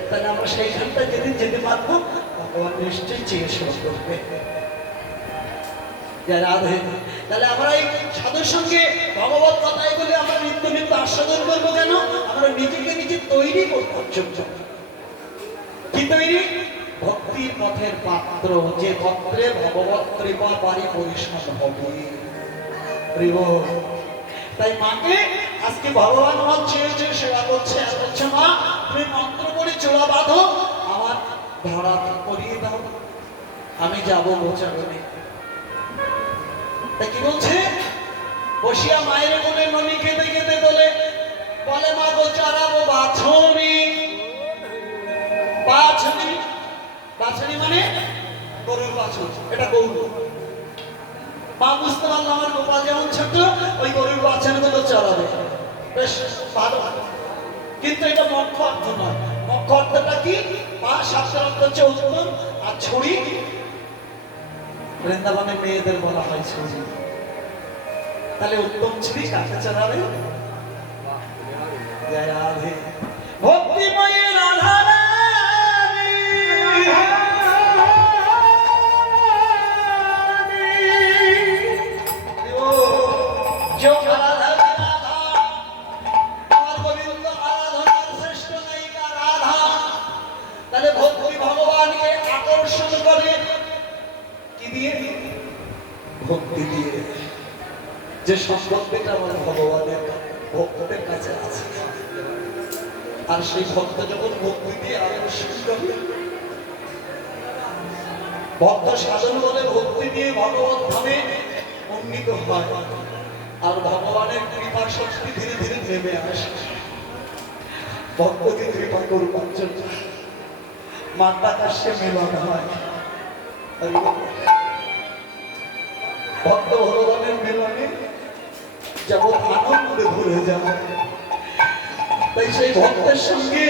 তাহলে আমরা সেইখানটা যেদিন যেতে পারবো ভগবান নিশ্চয়ই চেয়ে সেবা করবে। তাহলে আমরা এই সাধুর সঙ্গে ভগবত কথাই বলে আমরা নিত্য নিত্য আস্বাদন করবো কেন? আমরা নিজেকে নিজে তৈরি করতে জন্য। কি তৈরি? ভক্তির পথের পাত্র, যে পত্রে ভগবত কৃপা পারি পরিশ্রম হবে। তাই মাকে আজকে ভগবান আমার চেয়ে চেয়ে সেবা করছে, আর বলছে মা তুমি মন্ত্র করে চোলা বাঁধো, আমার ধরা করিয়ে দাও, আমি যাবো গোচারণে। তা কি বলছে? বসিয়া মায়ের কোলে ননি খেতে খেতে বলে মা গো চড়াবো বাছনি। বাছনি, বাছনি মানে গরুর বাছুর, এটা গরু। মা বুঝতে পারলো আমার গোপাল যেমন ছোট, ওই গরুর বাছানো গুলো চড়াবে, বেশ ভালো। কিন্তু এটা মুখ্য অর্থ নয়। মুখ্য অর্থটা কি? মা শাস্ত্র অর্থ হচ্ছে উত্তম, আর ছড়ি বৃন্দাবনে মেয়েদের বলা হয় ছড়ি। তাহলে উত্তম ছড়ি কাকে চড়াবে? জয় রাধে ভক্তিময়ী রাধা রানী। তাহলে ভক্তি ভগবানকে আকর্ষণ করে কি দিয়ে? ভক্তি দিয়ে। যে সম্পর্কটা আমার ভগবানের ভক্তের কাছে আছে, আর সেই ভক্ত যখন ভক্তি দিয়ে আকর্ষণ করে, ভক্ত সাধন বলে ভক্তি দিয়ে ভগবত ধামে উন্নীত হয়, আর ভগবানের কৃপা শক্তি ধীরে ধীরে নেমে আসে। ভক্তকে কৃপা করবার জন্য মাতা কাশ্যে মিলন হয়। ভক্ত ভগবানের মিলনে যেমন আনন্দে ভরে যায়, তাই সেই ভক্তের সঙ্গে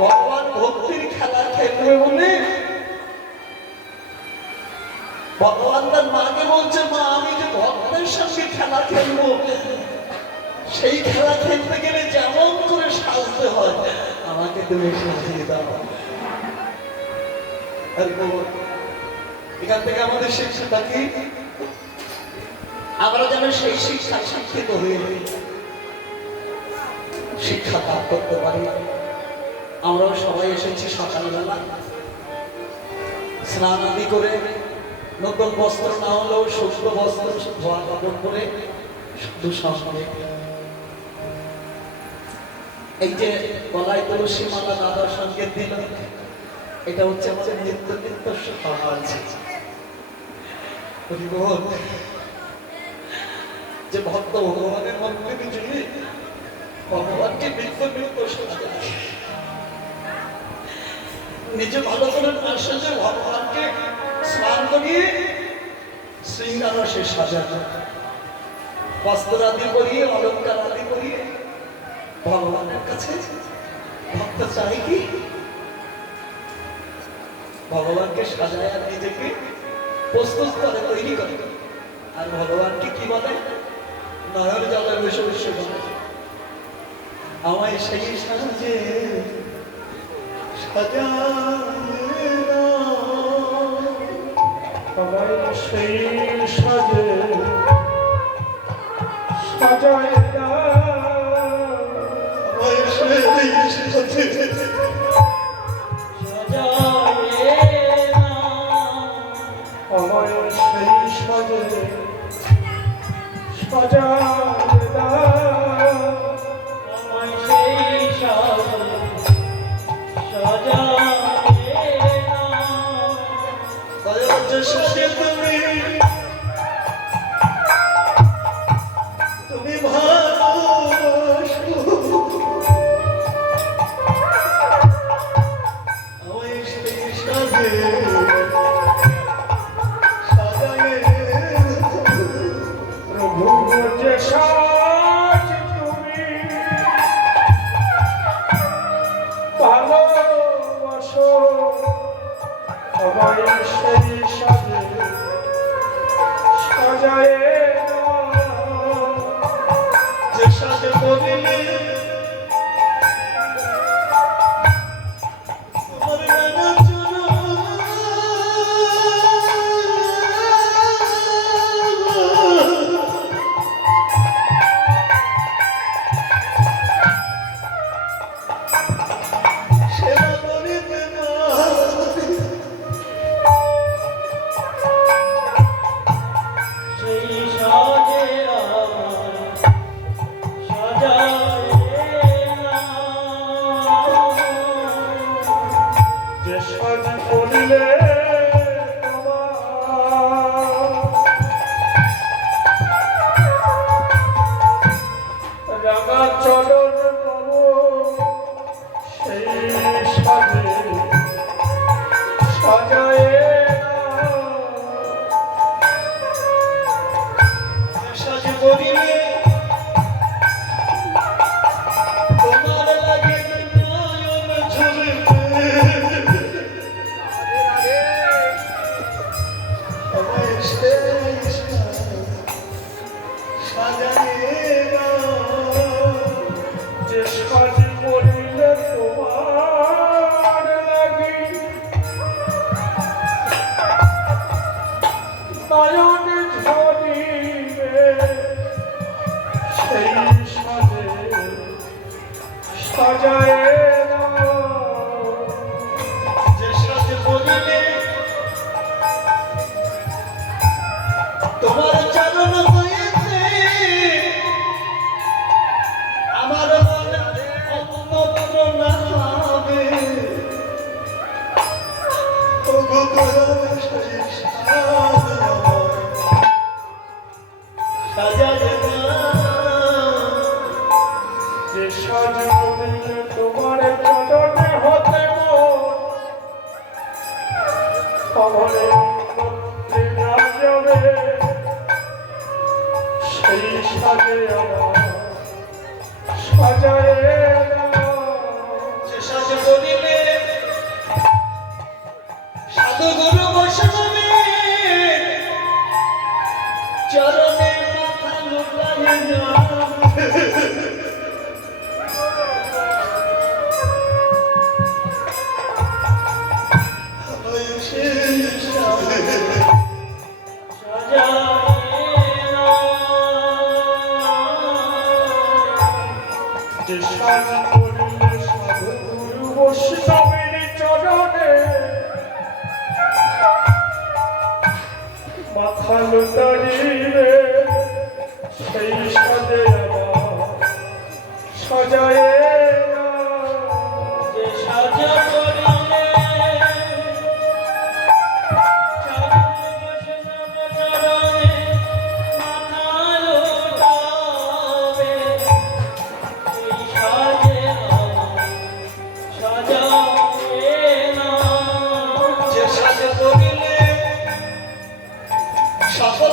ভগবান ভক্তির খেলা খেলবে বলে ভগবান তার মাকে বলছে মা আমি যে ভক্তের সঙ্গে খেলা খেলবো, সেই খেলা খেলতে গেলে যেমন করে সাজতে হয় আমাকে তুমি সাজিয়ে দাও। এখান থেকে আমাদের শিক্ষাটা কি? আমরা যেন সেই শিক্ষা শিক্ষিত হয়ে শিক্ষা লাভ করতে পারি। আমরাও সবাই এসেছি সকালবেলা স্নান আদি করে, নতুন বস্ত্র না হলেও শুষ্ক বস্ত্র ধোয়া কাপড় করে শুধু সঙ্গে এই যে গলায় তুলসী মালা দাদার সংকেত দিল, এটা হচ্ছে আমাদের নিত্য নিত্য সমাজ। যে ভক্ত ভগবানের মন্দিরে চলে ভগবানকে নিত্য নিত্য নিজে ভালো করে না সেজে ভগবানকে স্নান করিয়ে শৃঙ্গারও সে সাজানো, বস্ত্র আদি পরিয়ে, অলঙ্কার আদি পরিয়ে ভগবানের কাছে ভক্ত চাই কি ভগবানকে সাজায় আর নিজেকে প্রস্তুত করে, তৈরি করে। আর ভগবানকে কি বলে? নয়ন জলে বসে বসে বলে, আমায় সেই সাজে সাজায় দাও। আমায় সেই সাজে সাজায় দাও। আমায় সেই সাজে আমায় সেই সাজে সাজায় দাও। আমায় সেই সাজে সাজায় দাও। দয়াতে সাজে তুমি ভালোবাসো, আমায় সেই সাজে প্রভু যে সাজ তুমি ভালোবাসো, আমায় সেই সাজে সাজায় দাও। যে সাজে বলিলে তোমার নানা সেবা করিতে না সেই সাজে আমায় সাজায় দাও। যে সাজ করিলে তোমার রাঙা চরণ পাব, সেই সাজে সাজায় দাও। সাজে বলিলে তোমার লাগে নয়ন ঝরবে, আমায় সেই সাজায় দাও। যে সাজ করিলে তোমার লাগি নয়ন ঝরিবে, সেই সাজে সাজায় দাও। যে সাজে বলিলে তোমার চরণ হইতে আমার মন অন্যত্র না হবে, ওগো তোমার সেই সাজায় দাও। যে সাজ করিলে তোমার চরণে হতে মন আমারে করতে না যাবে, সেই সাজে আমার সাজায় দাও। যে সাজে বলিলে সাধু গুরু বৈষ্ণবে চরণে মাথা লুটাইয়া যাবে, আমায় সেই সাজে যে সাজ করিলে সাধু গুরু বৈষ্ণবের চরণে মাথা লুটাইবে, সেই সাজে আমার সাজায় দাও। যে সাজ করিলে যে সাজে বলিলে সকল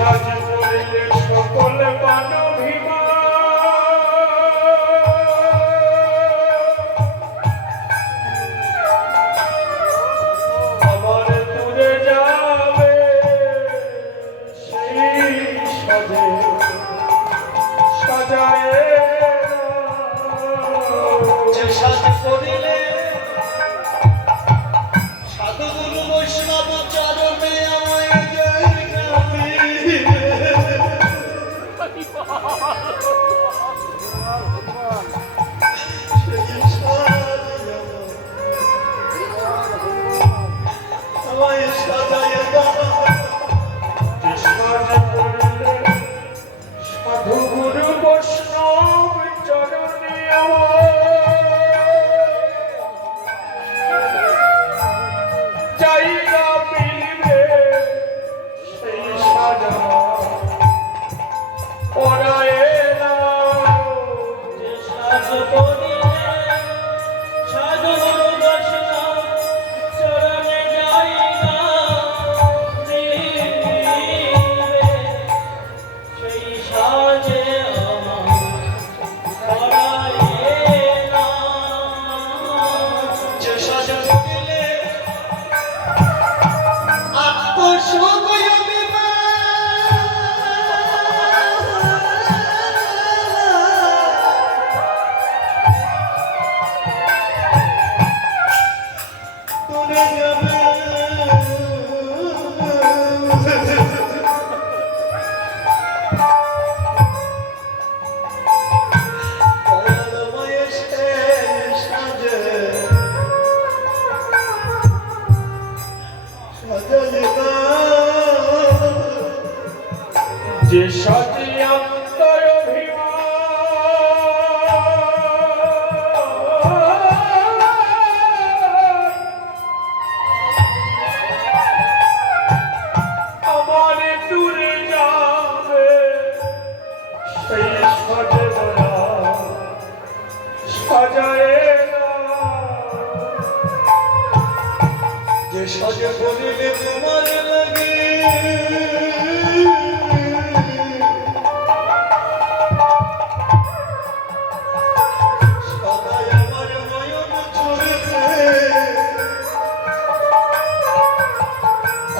সাজ করিলে সকল মানবিমা আমার দূরে যাবে সেই সাজে সাজায় যে সাজ করিলে সাধু গুরু বৈষ্ণব চরণে আমায় জায়গাবে। সেই সাজ আমায় সাজায় দাও। যে সাজ করিলে সাধু গুরু বৈষ্ণব চরণে জায়গা মিলবে সেই সাজা পরায়ে না যে সাজ করিলে সাধু গুরু বৈষ্ণব চরণে জায়গা মিলিবে, সেই সাজে আমার পরায়ে না। যে সাজ করিলে আত্মসুখ দূরে যাবে। দয়ালময় সেই সাজে সাজালে দাও। যে সাজে অন্তর আমার দূরে যাবে সেই সাজে দয়া সাজায় না যে সাজে বলিলে তোমার লাগে সদাই আমার নয়ন ছুঁড়েছে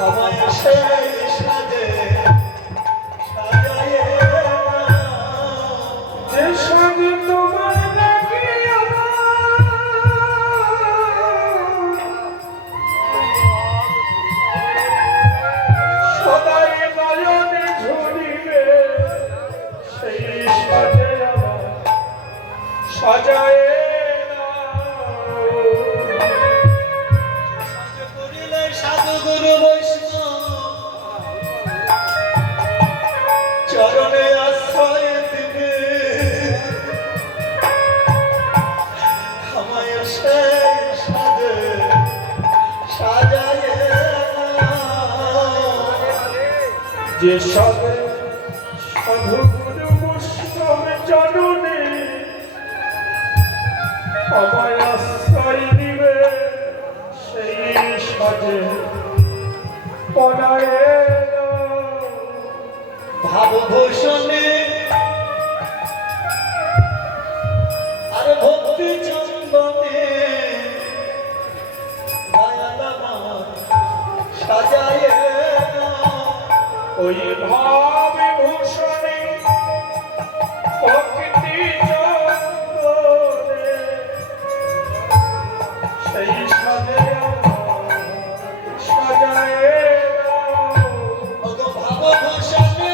আমায় সেই সাজে সাজায়ে দাও। যে সাজে তোমার লাগে সদাই নয়নে ঝুলিবে সেই সাজে আমার সাজায় সাজ করিলে সাধু গুরু বৈষ্ণব চরণে আশ্রয় দিবে আমায় সেই সাজে সাজায়ে দাও। যে সাজে সাধু গুরু বৈষ্ণব চরণে আমায় আশ্রয় দিবে সেই সাজে পড়ায় ভাবভূষণে আর ভক্তি চন্দনে দয়াল আমার সাজায়ে দাও। ওই ভাব ভূষণে ভক্তি চন্দনে সেই সাজে সাজায় ওগো ভাবভূষণে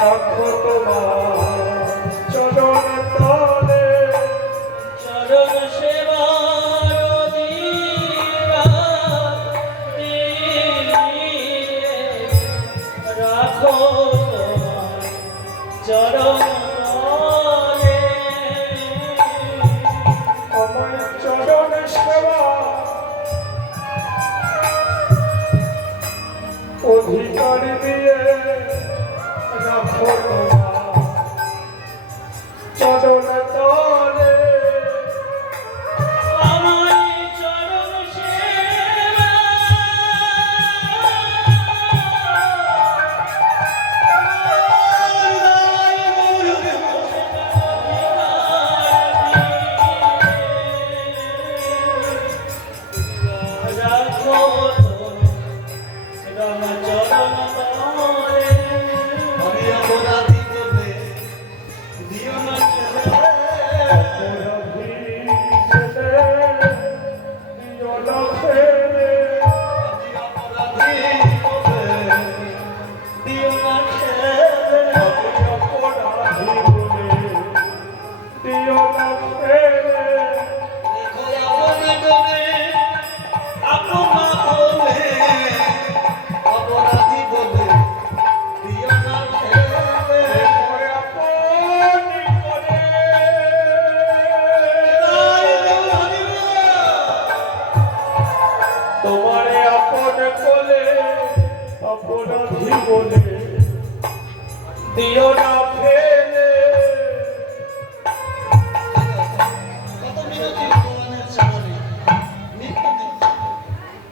রাখো তোমার চরণ তলে চরণ সেবার অধিকার দিয়ে রাখো তোমার চরণ তলে। আমার চরণ সেবা অধিকার দিয়ে রাখো তোমার চরণ তলে আমায় চরণ সেবা রাখো রাম চরণ তলে। আমি অপরাধী বলে দিও না ছেড়ে। অপরাধী ছেলে দিও না ফেলে আমি অপরাধী বলে দিও না ছেড়ে। অপরাধী বলে দিও না ফেলে দেখো আপনা করে, আপনা বলে, অপরাধী বলে দিও না ছেড়ে। করে আপনি করে তোমারে আপন কোলে অপরাধী বলে দিও না ফেলে কত মিনতি ভগবানের চরণে, নিত্য নিত্য।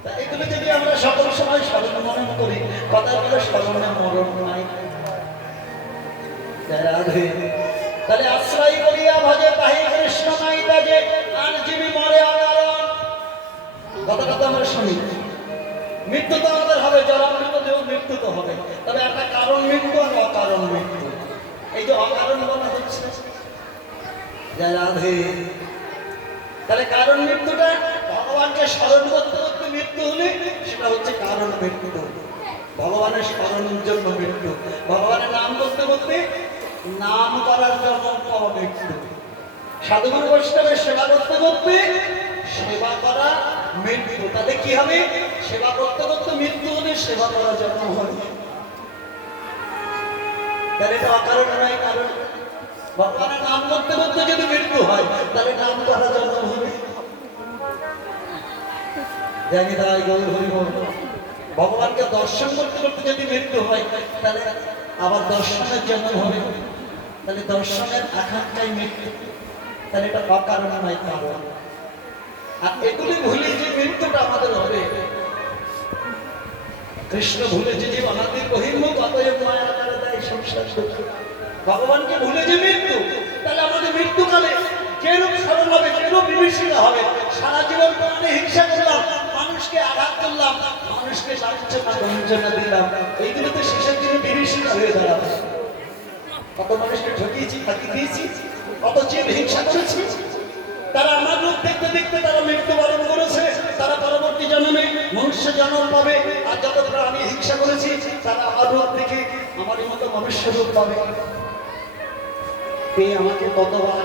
তা এগুলো যদি আমরা সকল সময় স্মরণ মনন করি, কথাগুলো স্মরণে মরণ নাই। জয় রাধে। তাহলে আশ্রয় করিয়া ভজে তাহি কৃষ্ণ নাই তাজে, আর জীবী মরে অকারণ। কথাটা তো আমরা শুনি, মৃত্যু তো আমাদের হবে, জরামৃত দেহ মৃত্যু তো হবে, তবে একটা কারণ মৃত্যু আর অকারণ মৃত্যু। এই যে অকারণ বলা হচ্ছে, জয় রাধে। তাহলে কারণ মৃত্যুটা ভগবানকে স্মরণ করতে করতে মৃত্যু হলে সেটা হচ্ছে কারণ মৃত্যু। ভগবানের স্মরণের জন্য মৃত্যু, ভগবানের নাম করতে করতে নাম করার জন্য মৃত্যু। সাধুগুরু বৈষ্ণবের সেবা করতে করতে সেবা করা মৃত্যু। তাহলে কি হবে? সেবা করতে করতে মৃত্যু হলে সেবা করার জন্য হবে। তাহলে এটা অকারণ নয়, কারণ ভগবানের নাম করতে করতে যদি মৃত্যু হয় তাহলে নাম করার জন্য হবে। জানি তাই গৌর হরি বল। ভগবানকে দর্শন করতে করতে যদি মৃত্যু হয় তাহলে আবার দর্শনের জন্য হবে। তাহলে দর্শনের আকাঙ্ক্ষায় মৃত্যু, তাহলে এটা অকারণ নয়, কারণ। আর এগুলি ভুলে যে মৃত্যুটা আমাদের হবে, কৃষ্ণ ভুলে যে জীব অনাদির বহির্মুখ অতএব মায়া আকারে দেয় সংসার সুখ। ভগবানকে ভুলে যে মৃত্যু, তাহলে আমাদের মৃত্যুকালে যেরূপ স্মরণ হবে, যেরূপ বিভীষিকা হবে। সারা জীবন প্রাণে হিংসা করলাম, মানুষকে আঘাত করলাম, মানুষকে লাঞ্ছনা গঞ্জনা দিলাম, এইগুলো তো শেষের দিনে বিভীষিকা হয়ে দাঁড়াবে। কত মানুষকে ঠকিয়েছি, ফাঁকি দিয়েছি, কত জীব হিংসা করেছি। তারা আমার রূপ দেখতে দেখতে তারা মৃত্যুবরণ করেছে, তারা পরবর্তী জন্মে মনুষ্য জন্ম পাবে। আর যত প্রাণী হিংসা করেছি তারা আমার রূপ দেখে আমারই মতো মনুষ্য রূপ পাবে, পেয়ে আমাকে কতবার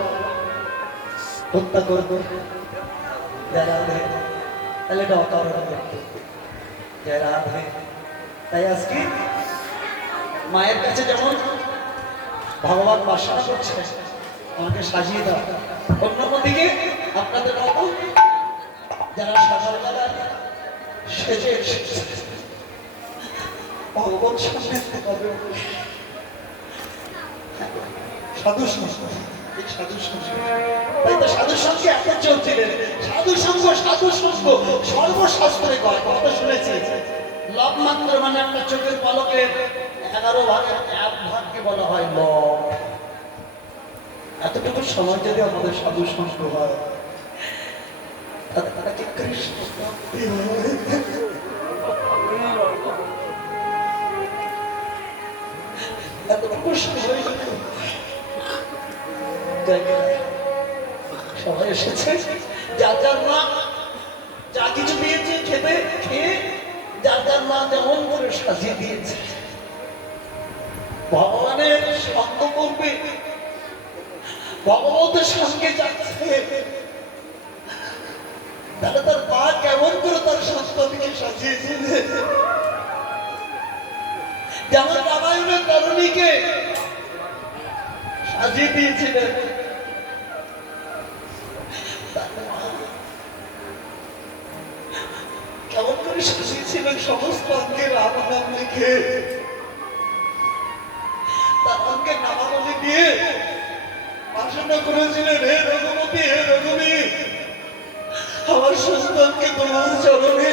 হত্যা করবে। জয় রাধে। তাহলে এটা অকারণ মৃত্যু। জয় রাধে। তাই আজকে মায়ের কাছে যেমন ভগবান বাসনা করছে আমাকে সাজিয়ে দাও, অন্যদিকে আপনাদের মতো যারা সকালবেলা সেজে এসেছে ভগবান সামনে হবে সাধু সঙ্গ। এই সাধু সঙ্গ, তাই তো সাধু সঙ্গে এত চলছিলেন। সাধু সঙ্গ, সাধু সঙ্গ সর্বশাস্ত্রে কয়, কথা শুনেছি। লব মাত্র মানে একটা চোখের পলকের 11 ভাগের 1 ভাগকে বলা হয় লব। এতটুকু সময় যদি আমাদের সাধু সঙ্গ হয় তাকে কৃষ্ণ প্রাপ্তি হয়। এতটুকু সময় সবাই এসেছে, যার যার মা যা কিছু দিয়েছে খেতে, খেয়ে যার যার মা যেমন করে সাজিয়ে দিয়েছে। ভগবানের সঙ্গ করবে, ভগবতের সঙ্গে যাচ্ছে, তাহলে তার মা কেমন করে তার সন্তানকে সাজিয়েছিলেন? যেমন রামায়ণের তরুণীকে সাজিয়ে দিয়েছিলেন, তার মা কেমন করে সাজিয়েছিলেন? সমস্ত অঙ্গে রাম নাম লিখে, তার অঙ্গে নামাবলী দিয়ে বাসনা করেছিলেন, হে রঘুমতি, হে রঘুবী, আমার সন্তানকে তোমার চরণে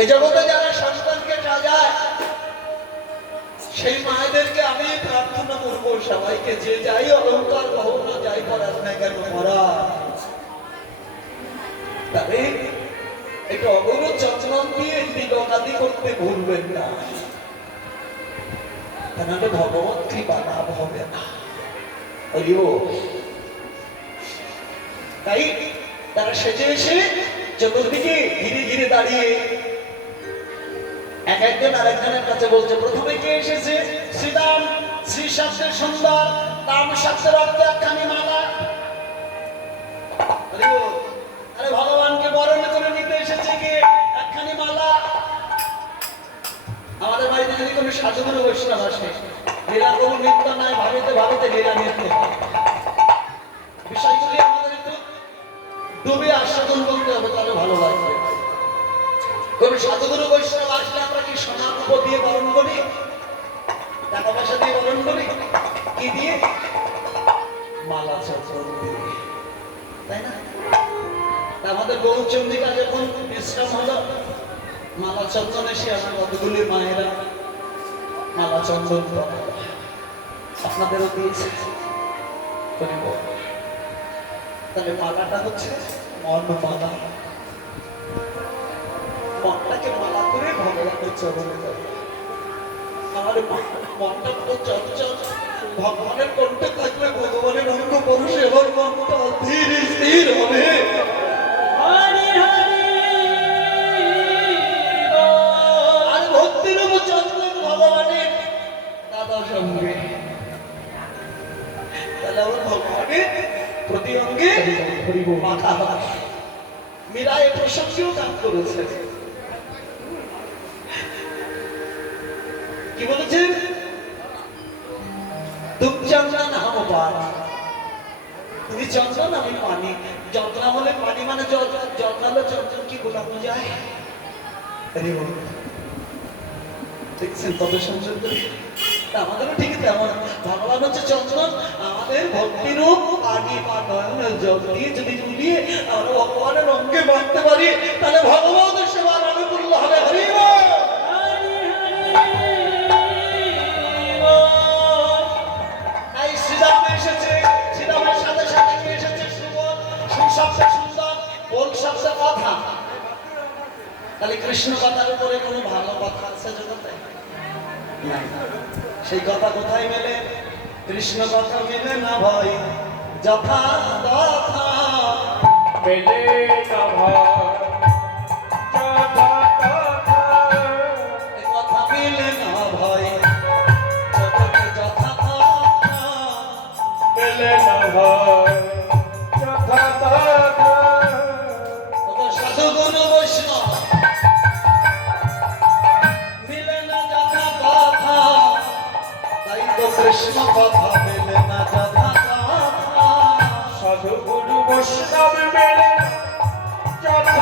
এই জগতে যারা সন্তানকে সাজায় সেই মায়েদেরকে আমি প্রার্থনা করবো সবাইকে, যে যাই অলঙ্কার গহনা যাই করার না কেন মরা, তবে একটু অগরু চন্দন দিয়ে তিলকাদি করতে ভুলবেন না, তাহলে ভগবত কৃপা লাভ হবে না। তাই তারা সেজে এসে চতুর্দিকে ধীরে ধীরে দাঁড়িয়ে এক একজন আরেকজনের কাছে বলছে, প্রথমে কে এসেছে? শ্রীরাম, শ্রী শব্দের সুন্দর, রাম শব্দের অর্থ একখানি মালা। আরে ভগবানকে বরণ করে নিতে এসেছে কে? একখানি মালা। আমাদের বাড়িতে যদি কোনো সাধুগুরু বৈষ্ণব আসে, লীলা প্রভু নৃত্য নয়, ভাবিতে ভাবিতে লীলা নৃত্য, বিষয়গুলি আমাদের একটু ডুবে আস্বাদন করতে হবে, তাহলে ভালো লাগবে। কোন সাধুগুরু বৈষ্ণব আসলে আমরা কি সোনা রূপো দিয়ে বরণ করি? টাকা পয়সা দিয়ে বরণ করি? কি দিয়ে? মালা চন্দন দিয়ে, তাই না? আমাদের গৌরচন্দ্রিকা যখন বিশ্রাম হলো, মালা চন্দন এসে আমার কতগুলি মায়েরা মালা চন্দন আপনাদেরও দিয়েছে। তাহলে মালাটা হচ্ছে মন মালা, মনটাকে মালা করে ভগবানের চরণে দেবে। আমার মনটা তো চঞ্চল, ভগবানের কণ্ঠে থাকলে ভগবানের অঙ্গ পরশে এবার মনটা ধীর স্থির হবে। আর ভক্তির চন্দন ভগবানের দাদা সঙ্গে, তাহলে আমার ভগবানের প্রতি অঙ্গে মাথা হয়। মীরা এ প্রসঙ্গেও কাজ করেছে, কি বলেছেন? তুমি চন্দন হাম পানি, তুমি চন্দন আমি পানি। যন্ত্রণা হলে পানি মানে যন্ত্রণা, চন্দন কি গোলানো যায়? দেখছেন কত সংযোগ? আমাদেরও ঠিক তেমন, ভগবান হচ্ছে চন্দন, আমাদের ভক্তিরূপ পানি বা নয়নের জল দিয়ে যদি তুলিয়ে আমরা ভগবানের অঙ্গে বাঁধতে পারি, তাহলে ভগবানের সেবার অনুকূল্য হবে। হরি বল। তাই শ্রীরাম এসেছে, শ্রীরামের সাথে সাথে কি এসেছে? সুবল, সুশব্দে সুন্দর, বল শব্দে কথা। তাহলে কৃষ্ণ কথার উপরে কোনো ভালো কথা আছে জগতে? নাই। সেই কথা কোথায় মেলে? কৃষ্ণ কথা মেলে না ভাই, যথা তথা মেলে না ভাই, যথা তথা। এ কথা মেলে না ভাই, জগতে যথা তথা মেলে না ভাই, যথা তথা। তত সাধুগুরু বৈষ্ণব মিলে না যথা তথা, তাই তো কৃষ্ণ কথা মেলে না যথা তথা। সাধু গুরু বৈষ্ণব মেলে যথা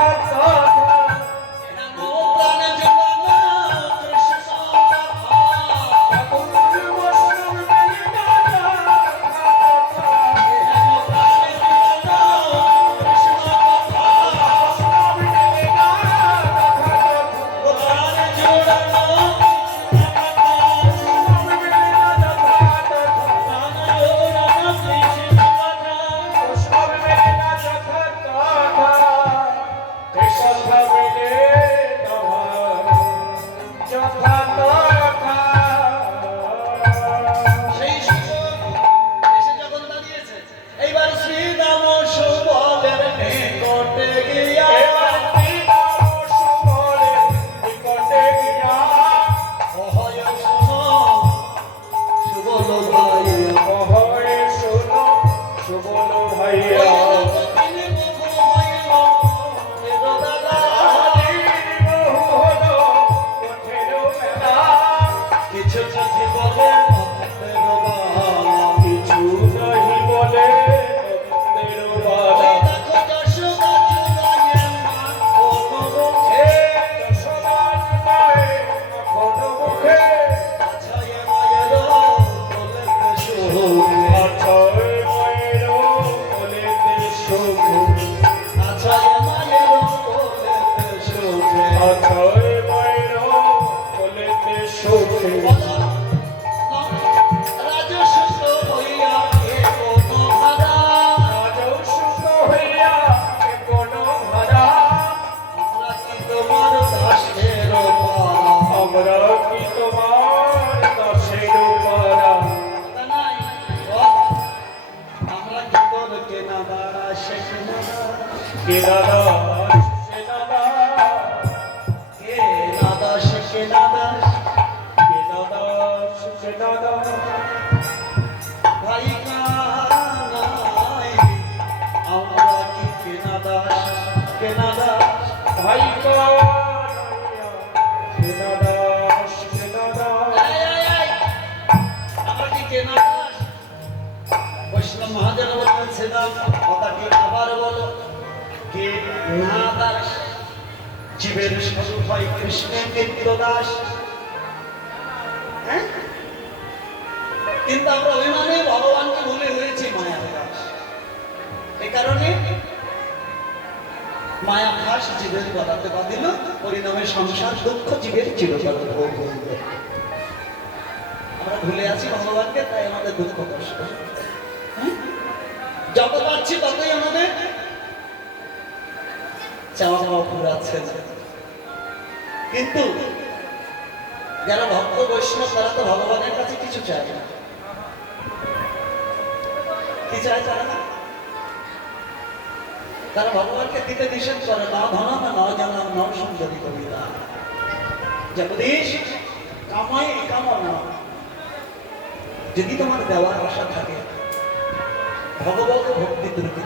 তোমার দাসের পারা আমরা কি তোমার দাসের পারা কথা নাই বল। আমরা কি তোর কেনা দাস কেনা দাস কেনা দাস কেনা দাস কেনা দাস কেনা দাস কেনা দাস কেনা দাস ভাই কানাই আমরা কি কেনা দাস কেনা দাস ভাই কানাইয়া কেনা দাস কেনা দাস আমরা কি কেনা দাস বৈষ্ণব মহাজন বলছিলাম কথাটি আবার বলো কে না দাস জীবের স্বরূপ হয় কৃষ্ণের নিত্য দাস হ্যাঁ? কিন্তু আমরা অভিমানে ভগবানকে ভুলে হয়েছি মায়া দাস এই কারণে মায়া ফাঁস জীবের গলাতে বাঁধিল পরিণামে সংসার দুঃখ জীবের চিরকাল ভোগ হইল আমরা ভুলে আছি ভগবানকে তাই আমাদের দুঃখ কষ্ট হ্যাঁ? যত পাচ্ছি ততই আমাদের চাওয়া পাওয়া পুরাচ্ছে না। কিন্তু যারা ভক্ত বৈষ্ণব তারা তো ভগবানের কাছে কিছু চায় না। কি চায় তারা না? তারা ভগবানকে দিতে নিষেধ করে না ধনা না ন জানা ন সুন্দরী কবিতা জগদীশ কামাই কামনা যদি তোমার দেওয়ার আশা থাকে ভগবত ভক্তি দিতে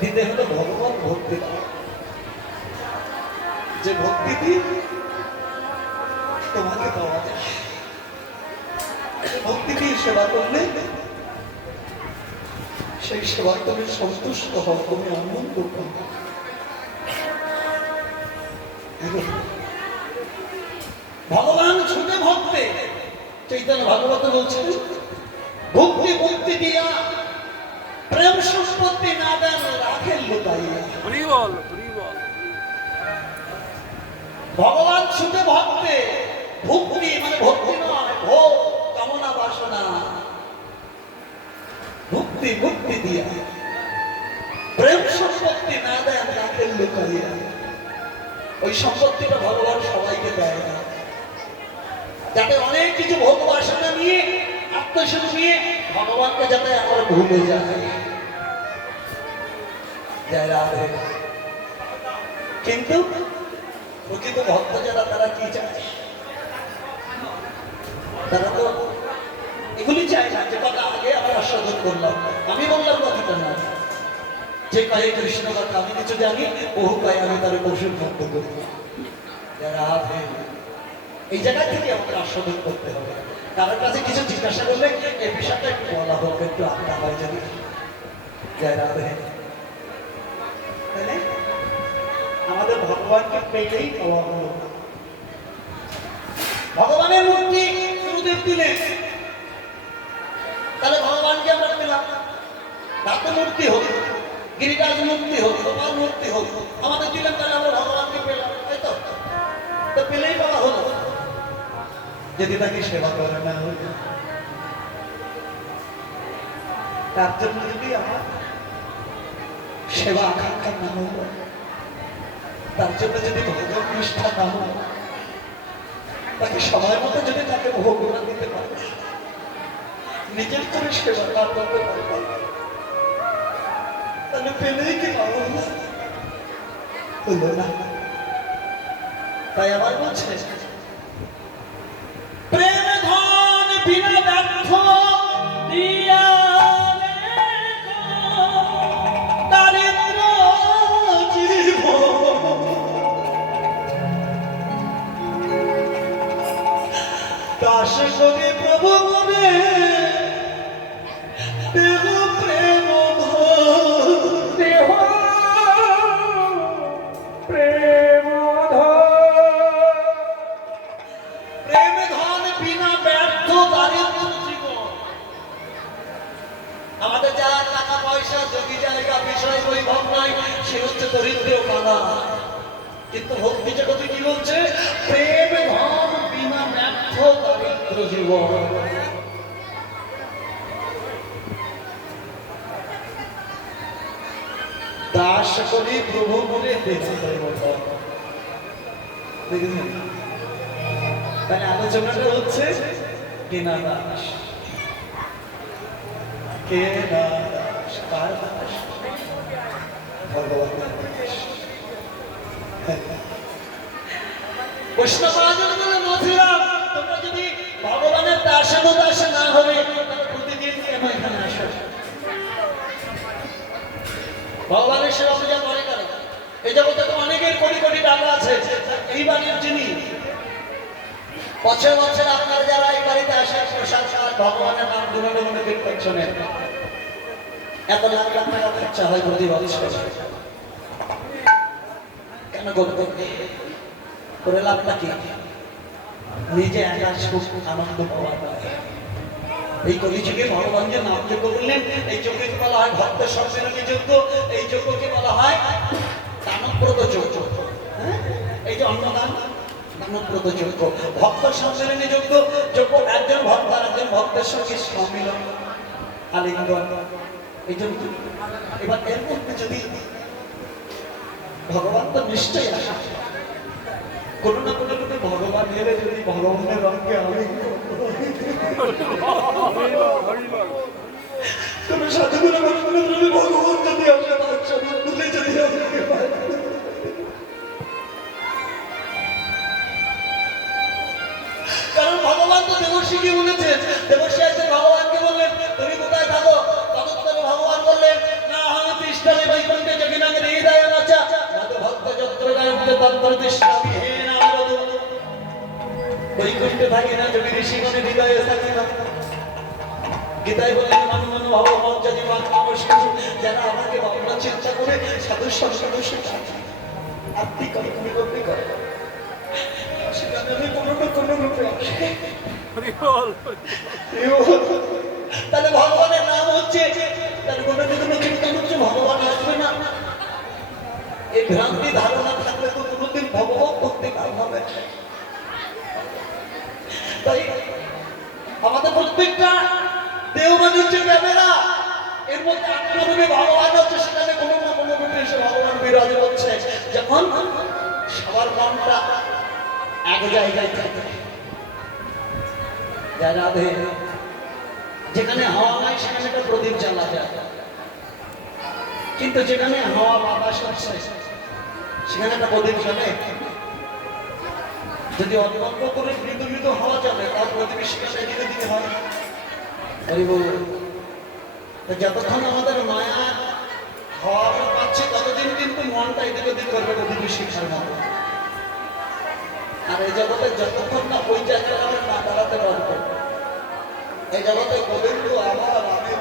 দিতে হলো ভগবত ভক্তি দাও যে ভক্তি দিয়ে তোমাকে পাওয়া যায় ভক্তি দিয়ে সেবা করলে সেই সেবায় তুমি সন্তুষ্ট হও তুমি আনন্দ পাও ভগবান ছুটে ভক্তে চৈতন্য ভাগবত বলছেন ভক্তি ভক্তি দিয়া প্রেম সম্পত্তি না দেন রাখেন লুকাইয়া ভগবান ছুটে ভক্তে ভক্তি মানে ভক্তি নয় ভোগ কামনা বাসনা ভক্তি ভক্তি দিয়া প্রেম সম্পত্তি না দেন রাখেন লুকাইয়া ওই সম্পত্তিটা ভগবান সবাইকে দেয় না যাতে অনেক কিছু ভোগ বাসনা নিয়ে আত্মসুখ নিয়ে ভগবানকে যাতে আমরা ভুলে যাই জয় রাধে কিন্তু প্রকৃত ভক্ত যারা তারা কি চায় তারা তো এগুলি চায় না যে কথা আগে আমরা আস্বাদন করলাম আমি বললাম কথাটা না যে কয়ে কৃষ্ণ কথা আমি কিছু জানি বহু কয়ে আমি তার পশুর ভক্ত করি রাধে এই জায়গা থেকে আমাদের আস্বাদন করতে হবে কারোর কাছে কিছু জিজ্ঞাসা করলে এই বিষয়টা একটু বলা হোক একটু আড্ডা হয় যদি জয় রাধে তাই না? আমাদের ভগবানকে পেলেই পাওয়া হলো ভগবানের মূর্তি গুরুদেব দিলেন তাহলে ভগবানকে আমরা পেলাম দাঁত মূর্তি হোক গিরিরাজ মূর্তি হোক গোপাল মূর্তি হোক আমাদের দিলেন তাহলে আমরা ভগবানকে পেলাম তাই তো তো পেলেই পাওয়া হলো যদি তাকে সেবা করে না হইল তার জন্য যদি আমার সেবা আকাঙ্ক্ষা না হইল তার জন্য যদি ভগবান নিষ্ঠা না হয় তাকে সময় মতো যদি তাকে ভোগ না দিতে পারে নিজের করে সেবা না করতে পারে তাহলে পেলেই কি পাবো হলো না তাই আমার বলছে প্রেম ধন বিনা ব্যর্থ দিয়া দারিদ্র জীবন দাস করে প্রভু করে দেহ প্রেম দেহ প্রেম প্রেম ধন বিনা ব্যর্থ দারিদ্র জীবন আমাদের যা টাকা পয়সা জমি জায়গা বিষয় বৈভব নাই সে হচ্ছে দরিদ্র কানা কিন্তু ভক্তি জগতে কি বলছে প্রেম ধন বিনা ব্যর্থ দারিদ্র জীবন দাস করি প্রভু বলে বেঁচে যাই দেখেছেন? তাহলে আলোচনাটা হচ্ছে কেনা দাস। কেনা দাস কার দাস? ভগবানের দাস। বৈষ্ণব আয়োজন করে বলছিলাম, তোমরা যদি ভগবানের দাসে না হবে তাহলে প্রতিদিন কেন এখানে আসো? ভগবানের সেবা পূজা করে কেন? এই জগতে তো অনেকের কোটি কোটি টাকা আছে। এই বাড়ির যিনি বছর বছর আপনারা যারা এই বাড়িতে আসেন প্রসাদ খাওয়ার ভগবানের নাম গুণানো মনে কীর্তনের এত লাখ লাখ টাকা খরচা হয় প্রতি বছর। কেন করতে করে লাভটা কি? নিজে একা সুখ আনন্দ পাওয়া যায়। এই কলিযুগে ভগবান যে নাম যজ্ঞ করলেন, এই যজ্ঞকে বলা হয় ভক্ত সম্মেলনী যজ্ঞ। এই যজ্ঞকে বলা হয় দানব্রত যজ্ঞ। এই যে অন্নদান দানব্রত যজ্ঞ, ভক্ত সম্মেলনী যজ্ঞ। যজ্ঞ একজন ভক্ত আর একজন ভক্তের সঙ্গে সম্মিলন, আলিঙ্গন। এই জন্য এবার এর মধ্যে যদি ভগবান তো নিশ্চয়ই আসা, কোনো না কোনো রূপে ভগবান এলে যদি ভগবানের রঙকে আলিঙ্গন তুমি সাধুগুলো ভগবান যদি আসে ভুলে যদি কারণ ভগবান তো দেবর্ষীকে বলেছেন। দেবর্ষী একদিন ভগবানকে বললেন তুমি কোথায় থাকো? ততক্ষণে ভগবান বললেন না আমি তৃষ্ণামে বৈকুণ্ঠে যোগিনাঙ্গে হৃদয় নাচা নাতো ভক্ত যত্র গায়ন্তে তত্র তৃষ্ণামি হে নারদ। বৈকুণ্ঠে থাকি না যোগী ঋষিগণে হৃদয়ে থাকি না। গীতায় বলেন মন মন ভাব মজ্জাদি মানুষ যারা আমাকে ভাবনা চিন্তা করে সাধু সদস্য আত্মি করে নিবদ্ধি করে সেখানে আমি কোনো না কোনো রূপে আসে। তাহলে ভগবানের নাম হচ্ছে, তাহলে কোনো না কোনো কীর্তন হচ্ছে, ভগবান আসবে না। এই ভ্রান্তি ধারণা থাকলে তো কোনোদিন ভগবান করতে পারবে না। তাই আমাদের প্রত্যেকটা দেহ মানে হচ্ছে ক্যামেরা, এর মধ্যে আত্মরূপে ভগবান হচ্ছে, সেখানে কোনো না কোনো রূপে এসে ভগবান বিরাজ করছে। যখন সবার মনটা এক জায়গায় থাকে, রাধে যেখানে হাওয়া নাই সেখানে একটা প্রদীপ জ্বালা যায়, কিন্তু যেখানে হাওয়া বাতাস আসছে সেখানে একটা প্রদীপ জ্বলে। যদি অল্প করে মৃদু মৃদু হাওয়া চলে তার প্রদীপ সেখানে দিকে দিকে হয়। যতক্ষণ আমাদের মায়া হাওয়া পাচ্ছে ততদিন কিন্তু মনটা এদিকে দিক করবে প্রদীপ শিক্ষার মতো। আর এই জগতে যতক্ষণ না ওই জায়গায় আমরা না দাঁড়াতে পারবো, এই জগতে গোবিন্দ আমার আমি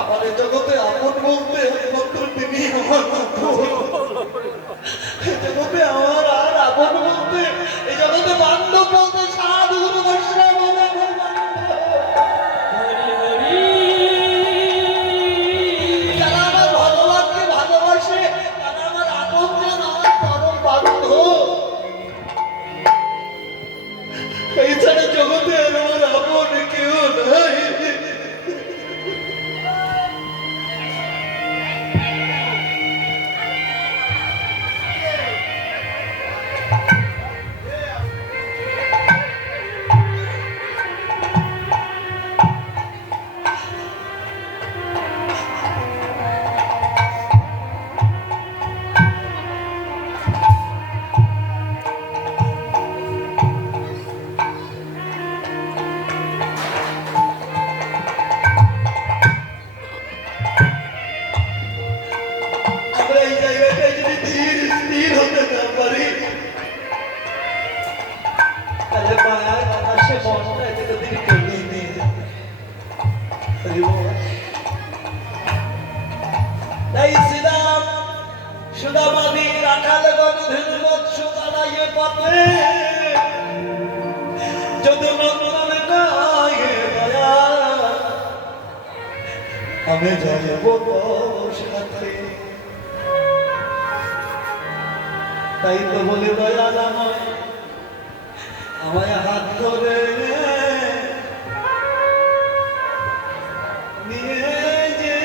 আমার এই জগতে আপন বলতে একমাত্র তিনি আমার এই জগতে আমার আর আপন বলতে, এই জগতে বান্ধব বলতে সাধু গুরু বৈষ্ণব যারা আমার ভগবানকে ভালোবাসে তারা আমার আপন জন, আমার পরম বান্ধব। এই ছাড়া জগতে আমার আপন কেউ নাই। আমি যাইব সাথে, তাই তো বলে দয়াল আমায় হাত ধরে নিয়ে যে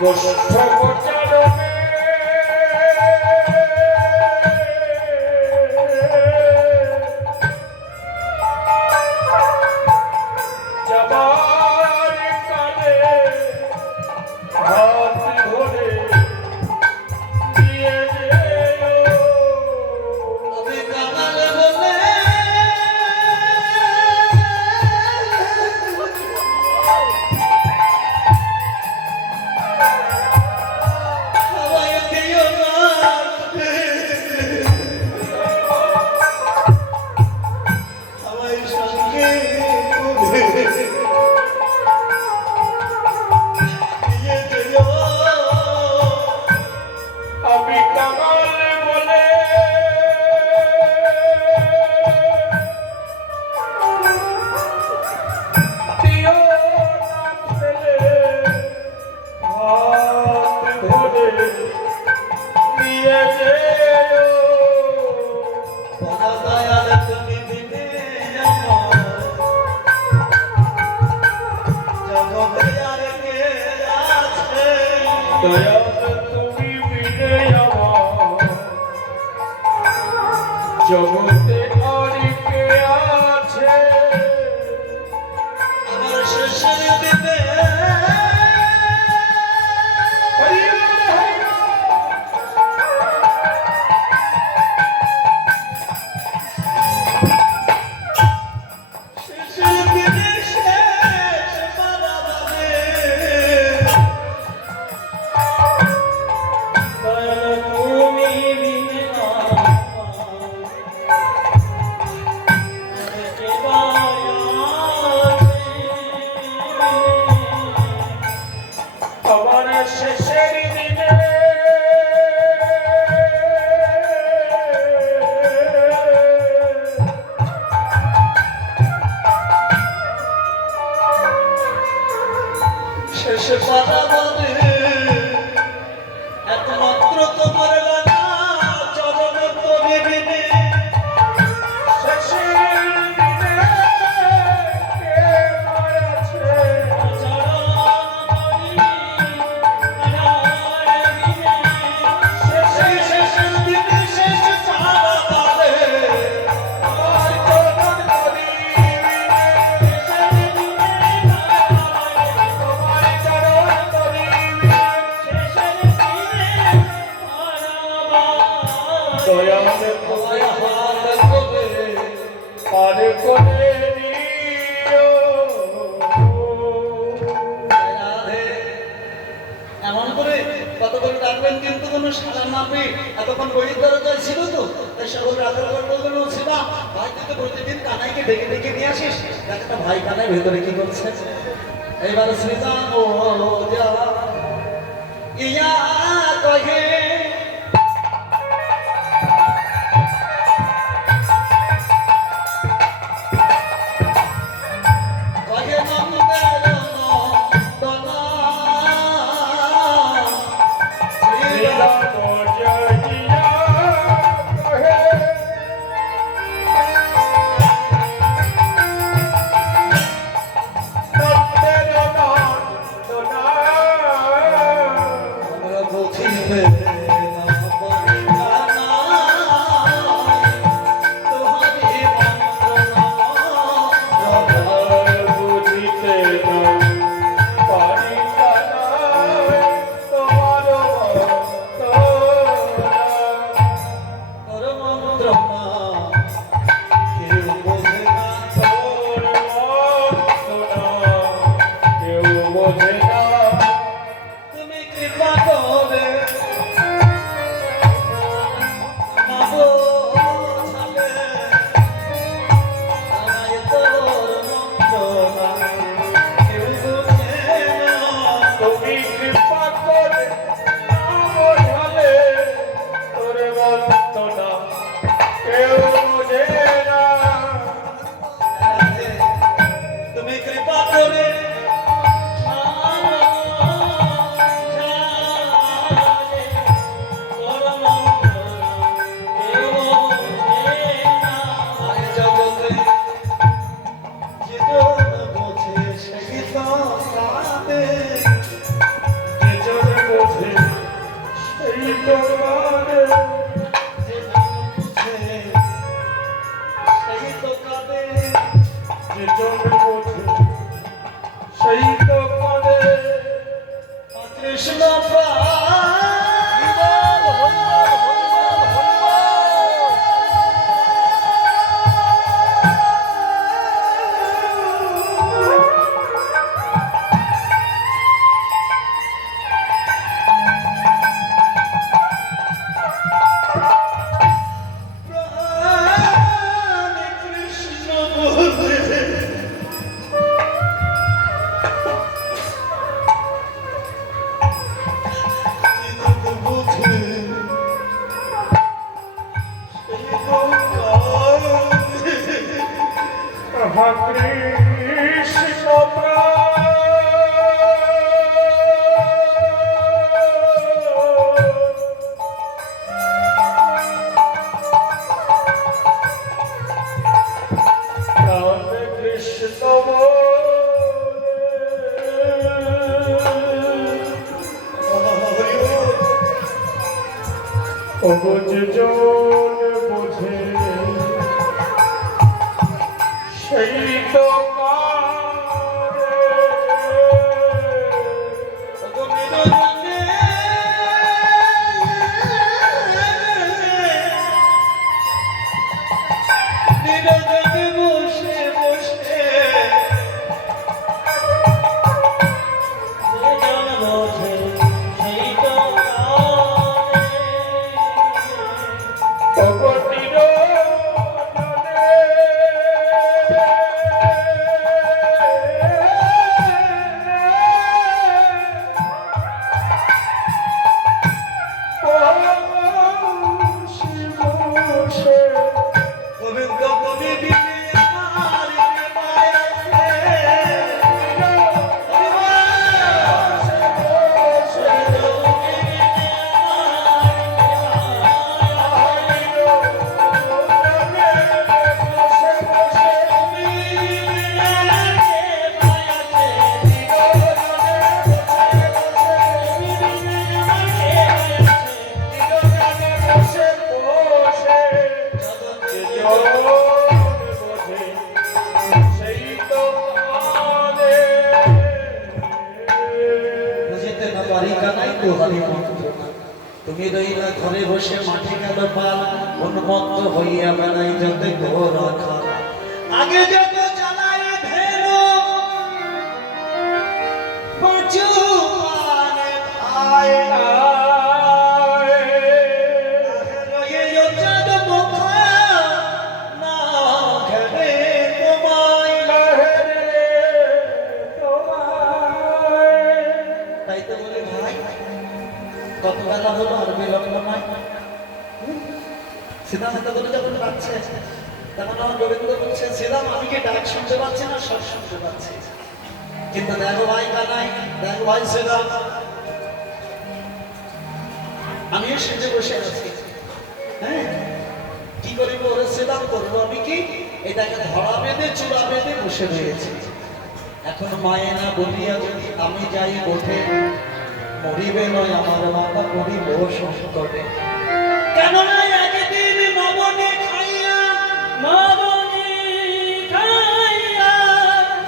গোষ্ঠ গোচারণে যাবার কালে হাত ধরে দিয়ে যেও। আমি কাঙাল বলে আমায় দিও না। আমায় সঙ্গে করে দিয়ে যেও। আমি কাঙাল বলে দিও না ফেলে হাত ধরে নিয়ে যেও। বলা দয়াল তুমি দিনে আমার জগতে আর কে আছে? দয়াল তুমি বিনে আমার জগতে আর কে আছে? আমার শেষের দিনে হরি হরি হরি শেষের দিনে শেষ বারাবারে দয়াল তুমি বিনে কে আমার শেষের দিনে শেষ বারাবারে একমাত্র তোমার লাগা চরণ তুমি বিনে শেষের দিনে কে আছে? শেষের দিনে শেষ বারাবারে আর চরণ ধরিবে, তোমার চরণ ধরিবে। দয়াল তোমায় হাত করে পার করে নিও। রাধে এমন করে কত করে ডাকবেন কিন্তু কোনো সাড়া না পেয়ে এতক্ষণ বইয়ের দরজায় ছিল তো তাই সকল রাতের ঘর বলবেন ও ছিল ভাই তুই তো প্রতিদিন কানাইকে ডেকে ডেকে নিয়ে আসিস দেখ একটা ভাই কানাই ভেতরে কি করছে এইবার শ্রীজান ও যা ইয়া কহে কহে নন্দের নন্দনা শ্রীরাম শ্রীরাম জয়িয়া কহে, নন্দের নন্দনা। আমরা বুঝিবে না বলিবানা, তোমারই বন্দনা। আর বুঝিতে না পারি না তোমার মন্তনা। তোর মন্ত্রণা কেউ বোঝে না। তোর মন্তনা কেউ বোঝে না। তুমি কৃপা করে না বোঝালে আমায় তোর মন্ত্রণা কেউ বোঝে না। তুমি কৃপা করে না বোঝালে তোর মন্তনা কেউ বোঝে না। তুমি কৃপা করে তোমার যে বুঝে সেই তো কাঁদে। যে জন বোঝে সেই তো কাঁদে। কৃষ্ণ প্রাণ কৃষ্ণ বুঝে কৃষ্ণ প্রাণ কৃষ্ণ অবুঝ জন বোঝে সেই তো বসে বসে গোবিন্দ কবি বিনে আমার বুঝিতে না পারি কানাই তো হরি মন্ত্র না। তুমি রইলা ঘরে বসে মাঠে গেল পাল উন্মত্ত হইয়া বেড়াই যতে ঘোর রাখা আগে যত চালাই ধেনু পাঁচু মানে ভাই রয়ে চাঁদ মুখা না ঘেরে তোমায় তাই তো বলি ভাই কত বেলা হলো আর বিলম্ব নাই সিদ্ধান্ত করে যখন ডাকছে তখন আমার গোবিন্দ বলছে সিদাম আমি কি ডাক শুনতে পাচ্ছি না সব শুনতে পাচ্ছি কিন্তু দেখো ভাই কানাই দেখো ভাই সিদাম আমিও সেজে বসে আছি হ্যাঁ কি করিব ওরে সিদাম করবো আমি কি এটাকে ধরা বেঁধে চূড়া বেঁধে বসে রয়েছি এখন মায়ে না বলিয়া যদি আমি যাই ওঠে মরিবে নয় আমার মাতা করিব সংকটে কেননা একদিন নবনে খাইয়া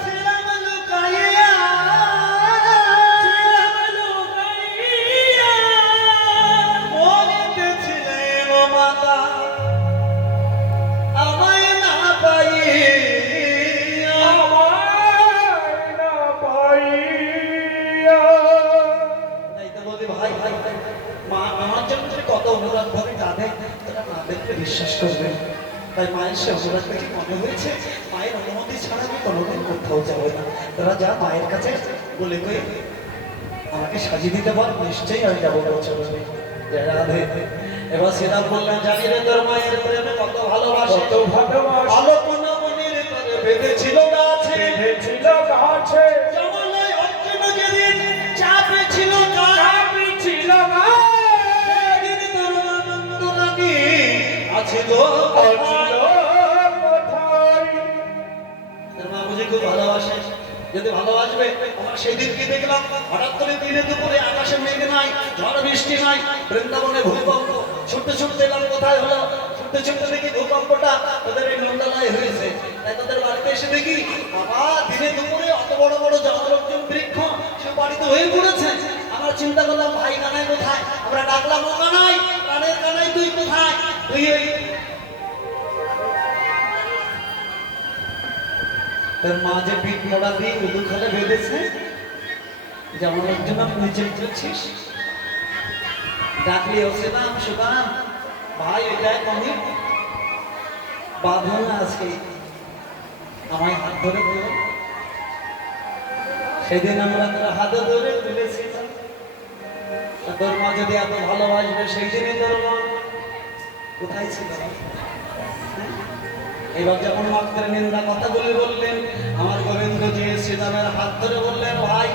ছিলাম লুকাইয়া মরিতেছিলেন মাতা আমায় না পাইয়া তাই তো বলি ভাই ভাই ভাই, মা আমার জন্য যে কত অনুরাগ ভাবে কাঁদে তোরা না দেখলে বিশ্বাস করবে তাই মায়ের সে অনুরাগ দেখে মনে হয়েছে মায়ের অনুমতি ছাড়া আমি কোনোদিন কোথাও যাবো না তোরা যা মায়ের কাছে বলে কই আমাকে সাজিয়ে দিতে বল নিশ্চয়ই আমি যাবো বছর জয় রাধে এবার শ্রীরাম বললেন জানি রে তোর মায়ের প্রেমে কত ভালোবাসে কত ভালোবাসে। ভালো কোন মনির তোরে বেঁধেছিল গাছে বেঁধেছিল গাছে। যেমন ওই অর্জুন যেদিন চাপে ছিল ছিল সেদিন তোর আনন্দ লাগি আছে গো কোথায়? তোর মা বুঝি খুব ভালোবাসে যদি ভালোবাসবে আমার সেই দিন কি দেখলাম হঠাৎ করে দিনে দুপুরে আকাশে মেঘ নাই ঝড় বৃষ্টি বৃষ্টি নাই, বৃন্দাবনে ভূকম্প। ছুটতে ছুটতে এলাম, কোথায় হলো? ছুটতে ছুটতে দেখি ভূকম্পটা ওদের এই নন্দালয়ে হয়েছে। তাই তাদের বাড়িতে এসে দেখি বাবা দিনে দুপুরে অত বড় বড় জঙ্গলজন বৃক্ষ সে বাড়িতে হয়ে পড়েছে। আমরা চিন্তা করলাম ভাই কানাই কোথায়? আমরা ডাকলাম, ও কানাই, কানের কানাই তুই কোথায়? তুই এই তোর মা যে পিঠ মোড়া দিয়ে উদু খালে বেঁধেছে, যেমন একজন নিচে উঠেছিস, ডাকলি হচ্ছে না সুদান ভাই, এটা কমি বাঁধো না আজকে আমায় হাত ধরে দিল। সেদিন আমরা তোর হাতে ধরে তুলেছিলাম। তোর মা যদি এত ভালোবাসবে সেই দিনই তোর মা কোথায় ছিল? এবার যখন মাত্র নিন্দা কথা বললেন, আমার গোবিন্দ যে শ্রীরামের হাত ধরে বললেন, ভাই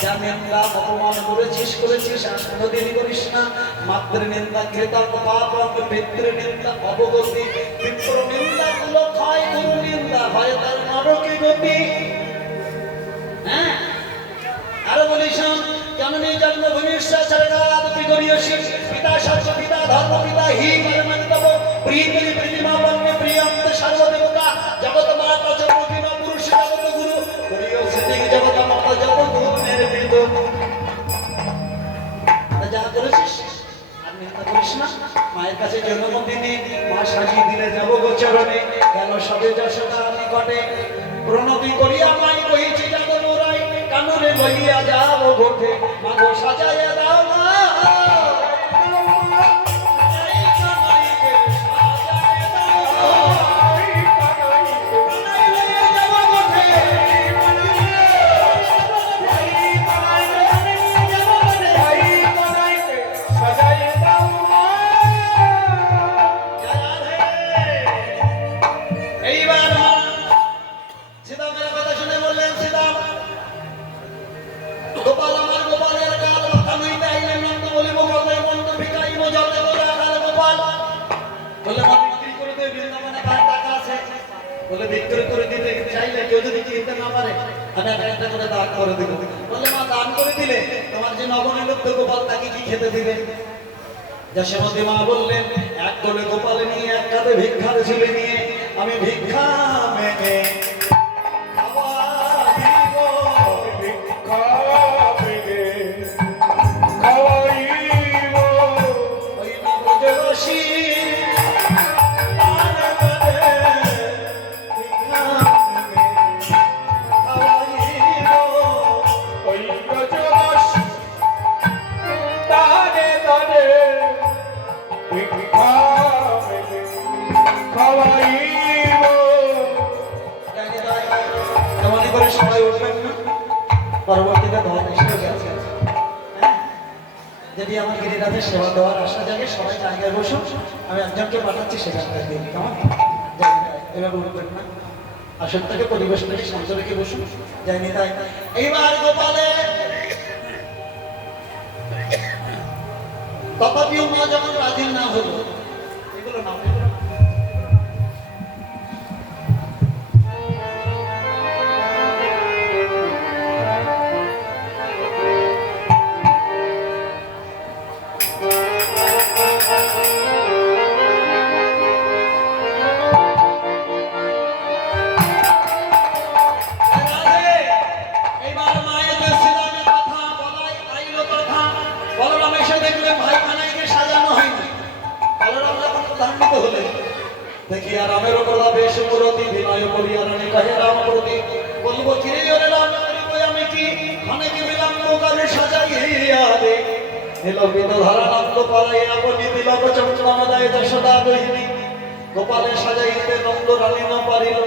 যা নিন্দা অপমান করেছিস আর কোনোদিন করিস না। মাত্র নিন্দা ক্রেতা পাপ, পিতৃ নিন্দা অবগতি, পিতৃ নিন্দা গুলো ক্ষয়, গুরু নিন্দা হয় তার নরকে গতি। হ্যাঁ, আরো বলিস জননী জন্মভূমি পিতা সর্ব পিতা ধর্ম পিতা হি পরমন্তব প্রিয়তরি প্রতিমা বন্যে প্রিয়ন্ত সর্বদেবতা জগত মাতা চতুর্থিমা পুরুষ জগত গুরু প্রিয় সিদ্ধি জগত মাতা জগত গুরু নির্মিত। যা করেছিস আর নিন্দা করিস না। মায়ের কাছে জন্মদিনে মা সাজিয়ে দিলে যাব গোচরণে, গেল সবে যশোদা নিকটে প্রণতি করিয়া মাই কহিছি যাদব রাই, কানরে লইয়া যাব ঘটে মাগো সাজাইয়া দাও মা। বলে বিক্রি করে দিতে চাইলে কেউ যদি কিনতে না পারে আমি একটা করে দান করে দিব। বলে মা দান করে দিলে তোমার যে নবনিলুপ্ত গোপাল তাকে কি খেতে দিবে? যশোমতী মা বললেন, এক কোলে গোপাল নিয়ে এক কাঁধে ভিক্ষার ঝুলি নিয়ে আমি ভিক্ষা মেনে খাওয়া দিব, ভিক্ষা পেলে খাওয়াইব। ওই নবযুবতী সবাই উঠবেন না, পরবর্তীতে দল এসে গেছে। যদি আমার গিরিরাজের সেবা দেওয়ার আশা জাগে সবাই জায়গায় বসুন, আমি একজনকে পাঠাচ্ছি সেখান থেকে। কেমন এবার উঠবেন না, আসন থেকে পরিবেশ থেকে শান্ত রেখে বসুন। যাইনি তাই এইবার গোপালে তথাপিও মা যখন রাজি না হলো, এগুলো না দেখি আর রামের প্রদা বেশ প্রতি বিনয় করিয়া রানী কহে রাম প্রতি বলবো কিরে ওরে রাম আমি কি অনেক বিলম্ব করে সাজাইয়া দে নিলম্বিত ধারা নামল পালাইয়া বলি দিলক চমচমাদায় যশোদা গহিনী গোপালে সাজাইতে নন্দ রানী না পারিল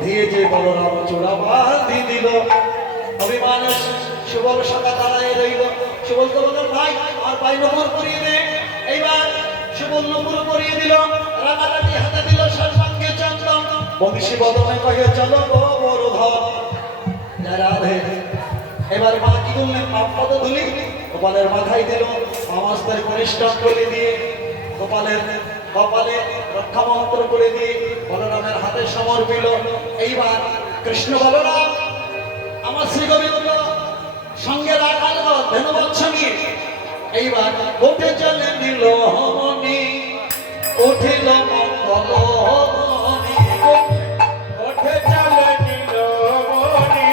দিয়ে যে বলরাম চূড়া বাঁধি দিল। অভিমান সুবল সকা দাঁড়ায় রইল। সুবল তো বলল ভাই আর পাই নপুর করিয়ে দে। এইবার সুবল নপুর করিয়ে দিল, রাঙাটাটি হাতে দিল সর্বাঙ্গে চন্দন, বংশী বদনে কহে চলো গো বড় ধন। রাধে এবার মা কি করলেন? পাদ ধুলি গোপালের মাথায় দিল, সমস্তের কনিষ্ঠন করে দিয়ে গোপালের কপালে রক্ষা মন্ত্র করে দিয়ে বলরামের হাতে সমর্পিল। এইবার কৃষ্ণ বলরাম আমার শ্রী গোবিন্দ সঙ্গে রাখাল ধন্যবাদ নিয়ে এইবার উঠে চলে নিল মনি, উঠিল মঙ্গল মনি। ওঠে চলে নিল মনি,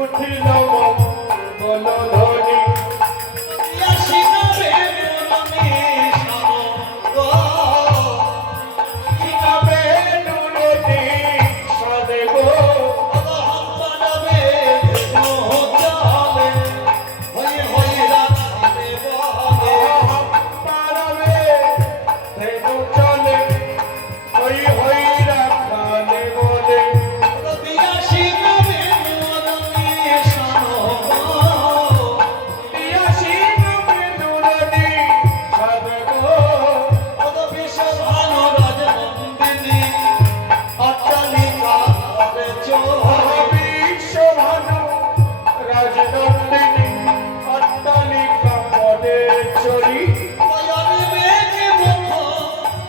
উঠিল মঙ্গল ধ্বনি। শিখাবে মনি সনগ, শিখাবে নুরনি সদে গো। পাড়াবে চলে, হই হই রাখালে বলে। পারবে ধেনু চলে, হই হই রাখালে বলে। দিয়া শিখাবে মনি সনগ, পিয়াসী নামে নুরনি সদে গো। অত বিশ্বভানু রাজনন্দিনী অট্টালিকা করে চলে। বিশ্বভানু রাজনন্দিনী অট্টালিকা পদে চড়ি। নয়নে মেঘে মুখ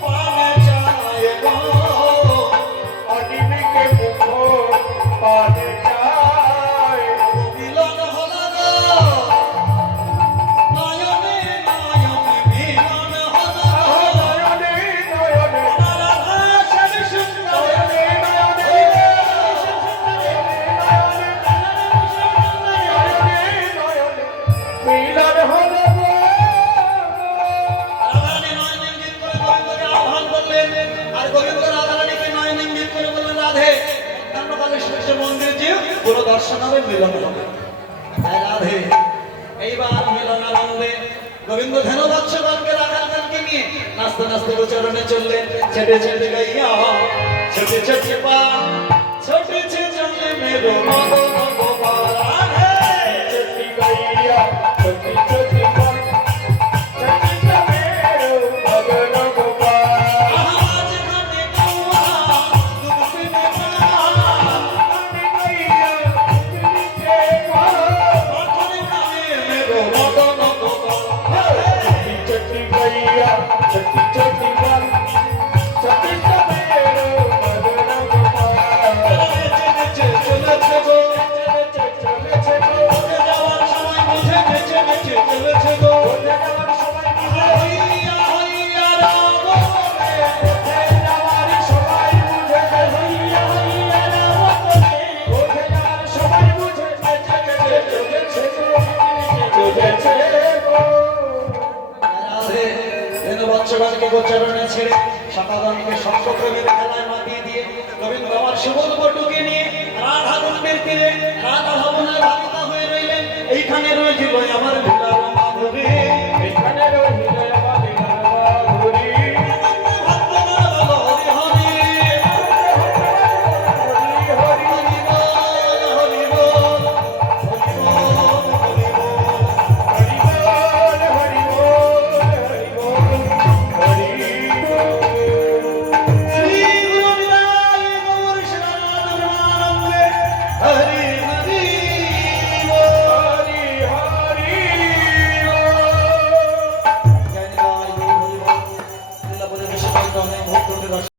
পানে চায় গো, অনিমিকে মুখ পানে যায়। মিলন হলো গো, নয়নে নয়নে মিলন হলো গো। নয়নে নয়নে রাধা শ্যাম সুন্দর নয়নে নয়নে মিলন হলো গো। রাধারানী নয়ন ইঙ্গিত করে গোবিন্দকে আহ্বান করলেন, আর গোবিন্দ রাধারানীকে নয়ন ইঙ্গিত করে বললেন, রাধে মধ্যাহ্নকালে সূর্য মন্দির যে পুরো দর্শন হবে, মিলন হবে। তাই রাধে এইবার মিলনানন্দে গোবিন্দ ধেনু বৎসগণকে রাধাগণকে নিয়ে নাচতে নাচতে গোচরণে চললেন। ছেটে ছেটে গাইয়া ছোটে ছোটে পা ছোটেছে চলে মেরো মদন গোপাল। রাধে চটি গাইয়া চটি চটি মন চটি চমেরো মদন গোপাল। আজ ঘাটে কুয়া দুধ পিনে মা, আমি গাইয়া চটিতে মন পাথরে কানে মেরো মদন গোপাল। চটি চটি গাইয়া চটি চটি মন চটি চমেরো মদন গোপাল। নেচে নেচে চলেছে গো, চলেছে গো উঠে যাওয়ার সময় বুঝে নেচে নেচে চলেছে গো। উঠে যাওয়ার সময় বুঝে হইয়া হইয়া রাম রে, উঠে যাওয়ার সময় বুঝে হইয়া হইয়া রাম রে। উঠে যাওয়ার সময় বুঝে চলেছে গো চলেছে গো। রাধে ধেনু বৎসগণকে গোচরণে ছেড়ে সকাগণকে সপ্তপ্রেমের খেলায় মাতিয়ে দিয়ে গোবিন্দ আমার সুবল বটুকে নিয়ে রাধা কুণ্ডের তীরে রাধা ভবনের ভাবিতা হয়ে রইলেন। এইখানে রয়েছিল আমার